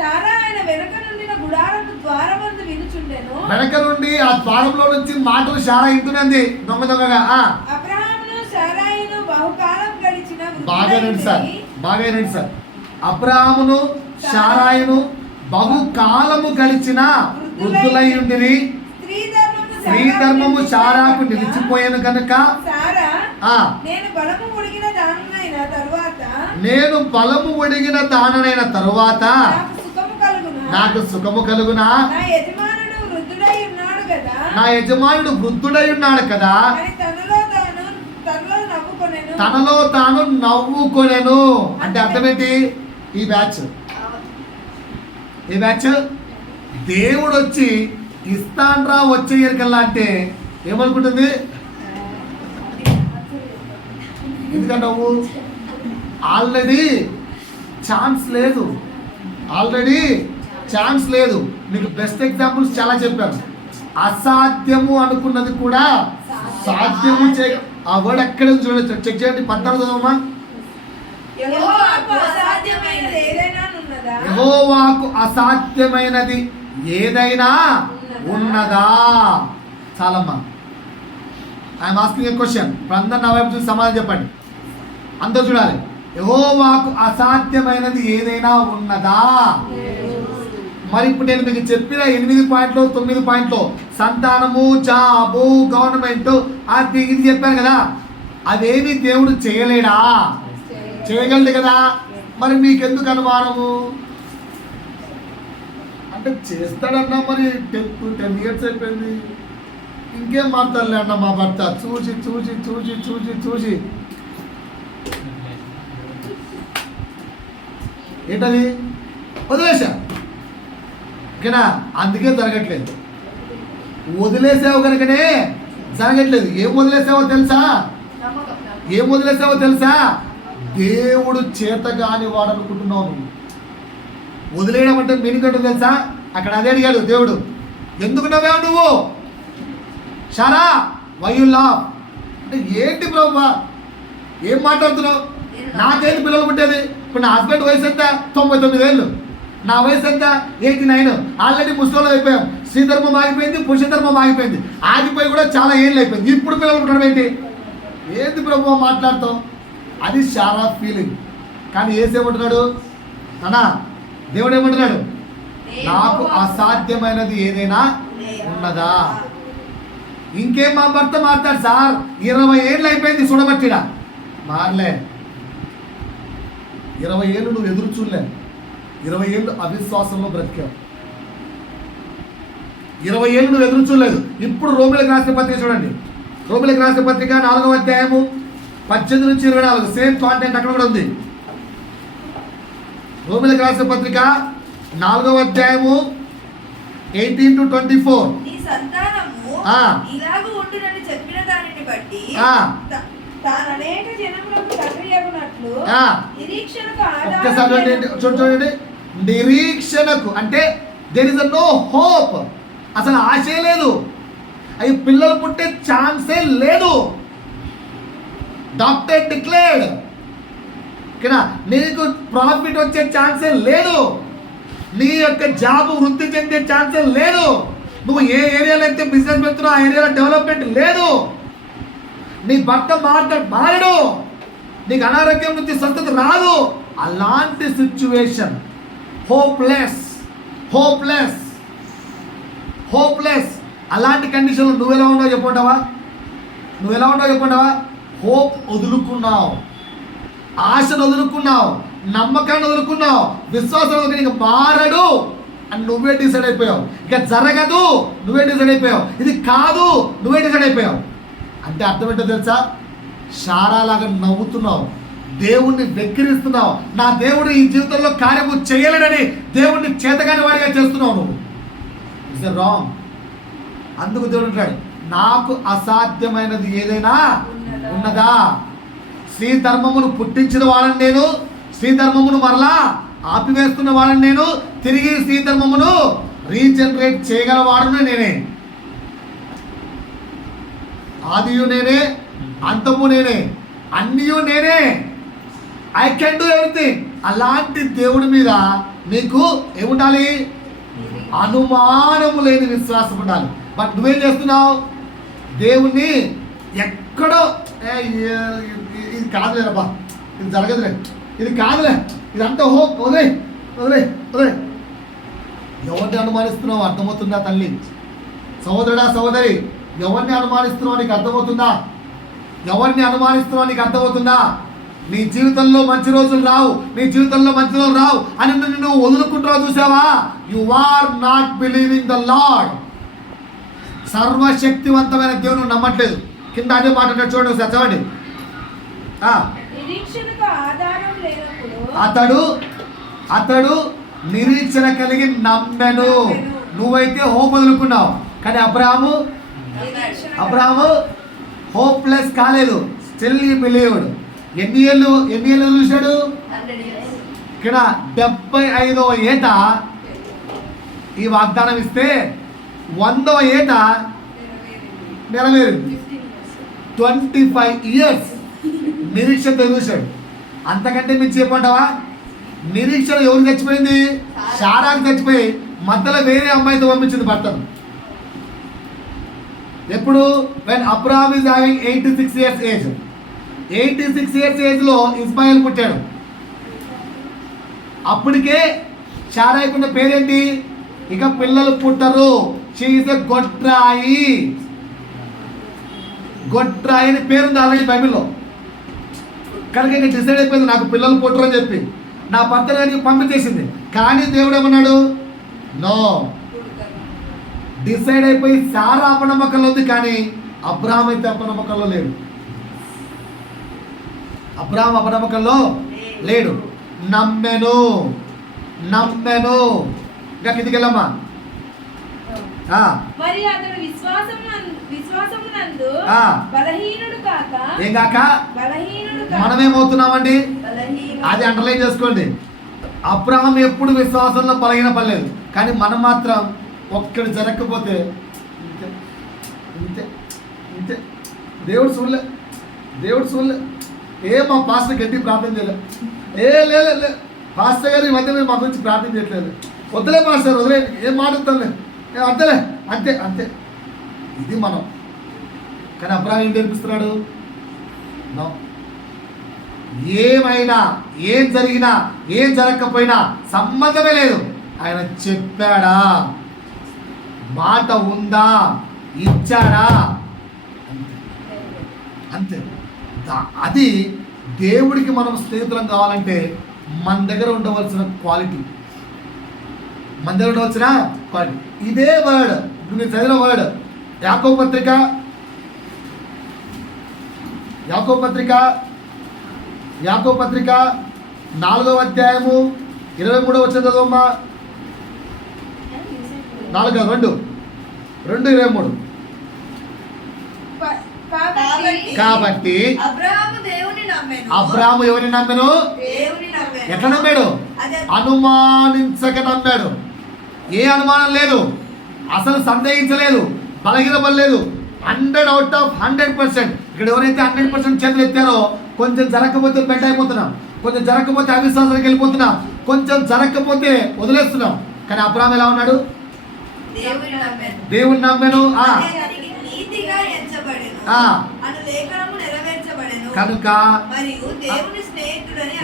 సారా ఆయన వెనక నుండి గుడారపు ద్వారమందు వినుచుండెను. వెనక నుండి ఆ ద్వారంలో నుంచి మాటలు శారా ఇంటున్నది దొంగగా. అబ్రహామును శారాయిను బహుకాలం గడిచిన బాగా సార్. అబ్రహామును శారాయిను బహుకాలము గడిచిన వృద్ధులై ఉండిరి. స్త్రీ ధర్మము శారాకు నిలిచిపోయాను కనుక నేను బలము ఒడిగిన దాననైన తరువాత నాకు సుఖము కలుగునా. నా యజమానుడు వృద్ధుడై ఉన్నాడు కదా. తనలో తాను నవ్వుకొనెను. అంటే అర్థమేంటి? ఈ బ్యాచ్ దేవుడు వచ్చి ఇస్తాన్రా వచ్చే ఇయర్కల్లా అంటే ఏమనుకుంటుంది? ఎందుకంటే ఆల్రెడీ ఛాన్స్ లేదు. మీకు బెస్ట్ ఎగ్జాంపుల్స్ చాలా చెప్పాను. అసాధ్యము అనుకున్నది కూడా సాధ్యము ఆ వర్డ్ ఎక్కడ చూడొచ్చు, చెక్ చేయండి. 14 చదవమా. యెహోవాకు అసాధ్యమైనది ఏదైనా ఉన్నదా? చాలమ్మా. I'm asking A question. ఇప్పుడు అందరు నా వైపు చూసి సమాధానం చెప్పండి. అందరూ చూడాలి. యెహోవాకు అసాధ్యమైనది ఏదైనా ఉన్నదా? మరి ఇప్పుడు నేను మీకు చెప్పిన 8 పాయింట్లు 9 పాయింట్లు, సంతానము, జాబు, గవర్నమెంట్, అది ఇది చెప్పాను కదా, అవేమి దేవుడు చేయలేడా? చేయగలడు కదా. మరి మీకెందుకు అనుమానము? అంటే చేస్తాడన్నా. మరి 10 years అయిపోయింది, ఇంకేం మాట్లాడలే అన్న మా భర్త. చూసి ఏంటది? వదిలేసా. ఓకేనా? అందుకే జరగట్లేదు. వదిలేసావు కనుకనే జరగట్లేదు. ఏం వదిలేసావో తెలుసా? దేవుడు చేతగాని వాడు అనుకుంటున్నావు నువ్వు. వదిలేయడం అంటే మీనింగ్ ఏంటో తెలుసా? అక్కడ అదే అడిగాడు దేవుడు, ఎందుకు నవ్వావు నువ్వు శారా? Why you laugh? అంటే ఏంటి ప్రభువా, ఏం మాట్లాడుతున్నావు? నాకేంటి పిల్లలు పుట్టేది? ఇప్పుడు నా హస్బెండ్ వయసు ఎంత? 99 ఏళ్ళు. నా వయసు ఎంత? 89. ఆల్రెడీ ముసలోళ్ళు అయిపోయాం. స్త్రీధర్మం ఆగిపోయింది, పురుష ధర్మం ఆగిపోయింది. ఆగిపోయి కూడా చాలా ఏళ్ళు అయిపోయింది. ఇప్పుడు పిల్లలు పుట్టడం ఏంటి? ఏంటి ప్రభు మాట్లాడతాం? అది షారా ఫీలింగ్. కానీ ఏసేమంటున్నాడు అన్నా, దేవుడు ఏమంటున్నాడు? నాకు అసాధ్యమైనది ఏదైనా ఉన్నదా? ఇంకేం మా భర్త మాట్లాడు సార్, 20 ఏళ్ళు అయిపోయింది చూడబట్టిడా మారలే. 20 ఏళ్ళు నువ్వు ఎదురు చూడలే. 20 ఏళ్ళు అవిశ్వాసంలో బ్రతికావు. 20 ఏళ్ళు నువ్వు ఎదురు చూడలేదు. ఇప్పుడు రోమిలకు రాసిన పత్రిక చూడండి. రోమిలకు రాసిన పత్రిక 4వ అధ్యాయము 18 నుంచి 24. సేమ్ కాంటెంట్ అక్కడ కూడా ఉంది. రోమిలకు రాసిన పత్రిక 4వ అధ్యాయము 18 to 24. నీ సంతానము ఇలాగూ ఉండునని చెప్పిన దానిని బట్టి తాను అనేక జనములకు తండ్రి అగునట్లు నిరీక్షణకు చూడండి, నిరీక్షణకు అంటే దేర్ ఇస్ నో హోప్. అసలు ఆశే లేదు. అవి పిల్లలు పుట్టే ఛాన్సే లేదు. డాక్టర్ డిక్లేర్డ్ కదా, నీకు ప్రాఫిట్ వచ్చే ఛాన్సే లేదు. నీ యొక్క జాబ్ వృద్ధి చెందే ఛాన్సే లేదు. నువ్వు ఏ ఏరియాలో అయితే బిజినెస్ పెడుతున్నావు ఆ ఏరియాలో డెవలప్మెంట్ లేదు. నీ భర్త మారడు. నీకు అనారోగ్యం నుంచి స్వస్థత రాదు. అలాంటి సిచ్యువేషన్, హోప్లెస్ హోప్లెస్ హోప్లెస్ అలాంటి కండిషన్లో నువ్వెలా ఉన్నావు చెప్పుకుంటావా? నువ్వెలా ఉన్నావు చెప్పుకుంటావా? హోప్ వదులుకున్నావు, ఆశను వదులుకున్నావు, నమ్మకాన్ని వదులుకున్నావు, విశ్వాసం వదులుకుని ఇక మారడు అని నువ్వే డిసైడ్ అయిపోయావు. ఇక జరగదు నువ్వే డిసైడ్ అయిపోయావు. ఇది కాదు నువ్వే డిసైడ్ అయిపోయావు. అంటే అర్థం ఏంటో తెలుసా? షారాలాగా నవ్వుతున్నావు, దేవుణ్ణి వెక్కిరిస్తున్నావు. నా దేవుడు ఈ జీవితంలో కార్యము చేయలేడని దేవుణ్ణి చేతగాని వాడిగా చేస్తున్నావు. నువ్వు ఇట్స్ రాంగ్. అందుకు దేవుడు అంటాడు, నాకు అసాధ్యమైనది ఏదైనా ఉన్నదా? స్త్రీ ధర్మమును పుట్టించిన వాళ్ళని నేను, స్త్రీ ధర్మమును మరలా ఆపివేస్తున్న వాళ్ళని నేను, తిరిగి స్త్రీ ధర్మమును రీజనరేట్ చేయగల వాడును నేనే. ఆదియు నేనే, అంతము నేనే, అన్నియు నేనే. I can do everything. అలాంటి దేవుడి మీద నీకు ఏముండాలి? అనుమానము లేని విశ్వాసం ఉండాలి. బట్ నువ్వేం చేస్తున్నావు? దేవుణ్ణి ఎక్కడో ఇది కాదులేరబ్బా, ఇది జరగదులే, ఇది కాదులే, ఇదంతా హోప్, వదిలే వదిలే వదిలే. ఎవరిని అనుమానిస్తున్నావు? అర్థమవుతుందా తల్లి? సహోదరుడా సహోదరి, ఎవరిని అనుమానిస్తున్నావు నీకు అర్థమవుతుందా? ఎవరిని అనుమానిస్తున్నావు నీకు అర్థమవుతుందా? నీ జీవితంలో మంచి రోజులు రావు, నీ జీవితంలో మంచి రోజులు రావు అని నువ్వు వదులుకుంటావు. చూసావా? You are not believing the Lord. సర్వశక్తివంతమైన దేవుని నమ్మట్లేదు. కింద అదే మాట చూడండి ఒకసారి చదవండి. అతడు నిరీక్షణ కలిగి నమ్మెను. నువ్వైతే హోప్ వదులుకున్నావు. కానీ అబ్రహాము హోప్లెస్ కాలేదు. స్టిల్ హి బిలీవ్డ్. ఎన్ని ఏళ్ళు చూశాడు? ఇక్కడ 75వ ఏట ఈ వాగ్దానం ఇస్తే 100వ ఏట నెరవేరింది. 25 years నిరీక్షణతో చూశాడు. అంతకంటే మీరు చెప్పంటావా? నిరీక్షణ ఎవరు చచ్చిపోయింది? శారాకు చచ్చిపోయి మధ్యలో వేరే అమ్మాయితో పంపించింది భర్తను. ఎప్పుడు? When Abraham is having 86 years age. 86 years ఏజ్లో ఇస్మాయిల్ పుట్టాడు. అప్పటికే శారాకున్న పేరేంటి? ఇక పిల్లలు పుట్టరు. She is a గొడ్రాయి. గొడ్రాయి అని పేరుంది ఆల్రెడీ బైబిల్లో. కనుక ఇంకా డిసైడ్ అయిపోయింది నాకు పిల్లలు పుట్టరు అని చెప్పి నా భర్తని పంపించేసింది. కానీ దేవుడు ఏమన్నాడు? నో. డిసైడ్ అయిపోయి శారా అపనమ్మకంలో ఉంది, కానీ అబ్రహాం అయితే అపనమ్మకంలో లేడు. అబ్రహాం అపనమ్మకంలో లేడు. నమ్మెను. ఇంకా కిందికి వెళ్ళమ్మా. మరి అతడు విశ్వాసమునందు బలహీనుడు కాక. ఏం కాక? మనమేమవుతున్నామండి? అది అండర్లైన్ చేసుకోండి. అబ్రహాం ఎప్పుడు విశ్వాసంలో బలహీన పడలేదు, కానీ మనం మాత్రం ఒక్కడు జరగకపోతే ఇంతే. దేవుడు చూడలే మా పాస్టర్ గట్టి ప్రార్థన చేయలేదు. లే పాస్టర్ గారు ఈ మధ్య మేము మా గురించి ప్రార్థన చేయట్లేదు. వద్దులే పాస్టర్, వదిలే, ఏం మాట్లాడతాంలే, అంతేలే, అంతే అంతే. ఇది మనం. కానీ అబ్రాహాం ఏం నేర్పిస్తున్నాడు? నో, ఏమైనా ఏం జరిగినా ఏం జరగకపోయినా సంబంధమే లేదు. ఆయన చెప్పాడా, మాట ఉందా, ఇచ్చాడా, అంతే. అది దేవుడికి మనం స్నేహితులం కావాలంటే మన దగ్గర ఉండవలసిన క్వాలిటీ, మన దగ్గర ఉండవలసిన క్వాలిటీ. ఇదే వర్డ్ ఇప్పుడు మీరు చదివిన వర్డ్ యాకోబు పత్రిక 4వ అధ్యాయము 23వ వచనం చదవమ్మా. 4:2-23. కాబట్టి అబ్రాహాము ఎవరిని నమ్మెను? ఎట్లా నమ్మాడు? అనుమానించక నమ్మాడు. ఏ అనుమానం లేదు, అసలు సందేహించలేదు, బలహీనపడలేదు. 100/100%. ఇక్కడ ఎవరైతే 100% చేతులు ఎత్తారో, కొంచెం జరగకపోతే బెడ్ అయిపోతున్నాం, కొంచెం జరగకపోతే అవిశ్వాసానికి వెళ్ళిపోతున్నాం, కొంచెం జరగకపోతే వదిలేస్తున్నాం. కానీ అబ్రాహాము ఎలా ఉన్నాడు? దేవుని నమ్మాను. కనుక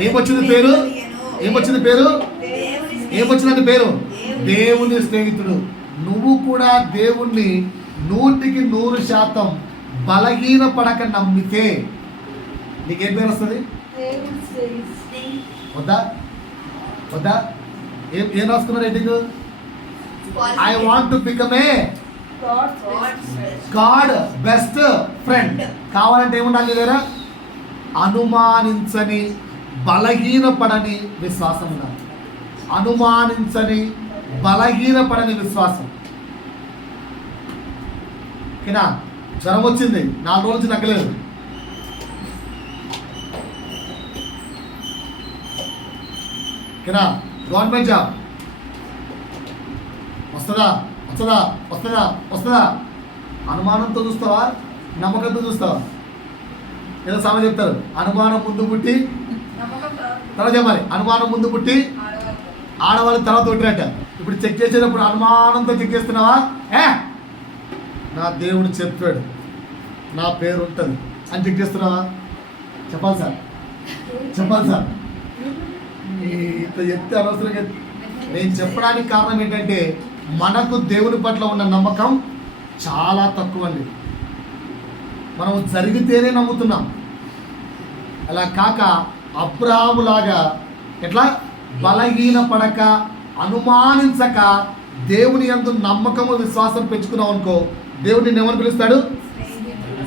ఏమొచ్చింది పేరు? దేవుని స్నేహితుడు. నువ్వు కూడా దేవుణ్ణి 100% బలహీన పడక నమ్మితే నీకేం పేరు వస్తుంది? వద్దా? ఏం రాసుకున్నారు rating? I want to become A God best friend. కావాలంటే ఏముండాలి దగ్గర? అనుమానించని, బలహీనపడని విశ్వాసం ఉండాలి. అనుమానించని, బలహీనపడని విశ్వాసం. ఓకేనా? జ్వరం వచ్చింది, 4 రోజుల నుంచి తగ్గలేదు. ఓకేనా? గవర్నమెంట్ జాబ్ వస్తుందా? అనుమానంతో చూస్తావా, నమ్మకంతో చూస్తావా? ఏదో సామెత చెప్తారు, అనుమానం ముందు పుట్టి తర్వాత చెప్పాలి. అనుమానం ముందు పుట్టి ఆడవాళ్ళు తర్వాత కొట్టినట్ట. ఇప్పుడు చెక్ చేసేటప్పుడు అనుమానంతో చెక్ చేస్తున్నావా? నా దేవుడు చెప్పాడు, నా పేరు ఉంటుంది అని చెక్ చేస్తున్నావా? చెప్పాలి సార్. ఇంత చెప్తే అనవసరంగా. నేను చెప్పడానికి కారణం ఏంటంటే మనకు దేవుని పట్ల ఉన్న నమ్మకం చాలా తక్కువ అండి. మనం జరిగితేనే నమ్ముతున్నాం. అలా కాక అబ్రాహాము లాగా ఎట్లా బలహీన పడక, అనుమానించక, దేవుని యందు నమ్మకము, విశ్వాసం పెంచుకున్నావు అనుకో, దేవుడిని ఏమని పిలుస్తాడు?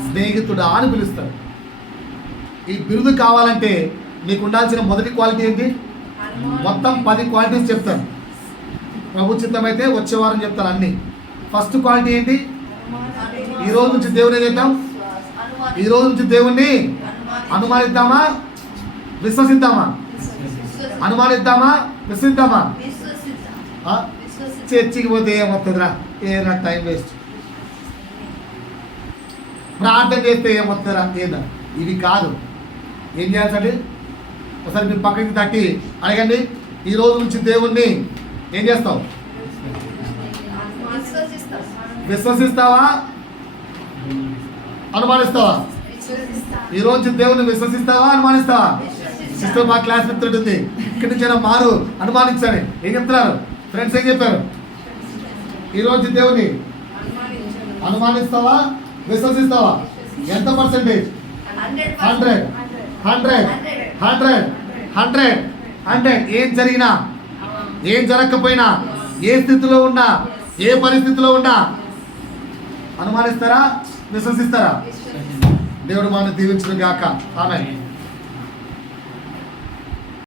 స్నేహితుడా అని పిలుస్తాడు. ఈ బిరుదు కావాలంటే నీకు ఉండాల్సిన మొదటి క్వాలిటీ ఏంటి? మొత్తం 10 క్వాలిటీస్ చెప్తాను. ప్రభు చిత్తమైతే వచ్చే వారం చెప్తాను అన్ని. ఫస్ట్ క్వాలిటీ ఏంటి? ఈ రోజు నుంచి దేవుని ఏం చేద్దాం? ఈ రోజు నుంచి దేవుణ్ణి అనుమానిద్దామా, విశ్వసిద్దామా? అనుమానిద్దామా, విశ్వసిద్దామా? చర్చికి పోతే ఏమవుతుందిరా, ఏదైనా టైం వేస్ట్. ప్రార్థన చేస్తే ఏమవుతుందిరా, ఏదా? ఇవి కాదు. ఏం చేయాల్సండి? ఒకసారి మీరు పక్కకి తట్టి అడగండి, ఈ రోజు నుంచి దేవుణ్ణి ఏం చేస్తావు? విశ్వసిస్తావా, అనుమానిస్తావా? ఈ రోజు దేవుణ్ణి విశ్వసిస్తావా, అనుమానిస్తావా? సిస్టర్ మా క్లాస్ చెప్తుంటుంది, ఇక్కడి నుంచి మారు, అనుమానించండి. ఏం చెప్తున్నారు ఫ్రెండ్స్? ఏం చెప్పారు? ఈ రోజు దేవుని అనుమానిస్తావా, విశ్వసిస్తావా? ఎంత పర్సెంటేజ్? 100. ఏం జరిగినా, ఏం జరగకపోయినా, ఏ స్థితిలో ఉన్నా, ఏ పరిస్థితిలో ఉన్నా అనుమానిస్తారా, విశ్వసిస్తారా? దేవుడు మనం దీవించును గాక. ఆమేన్.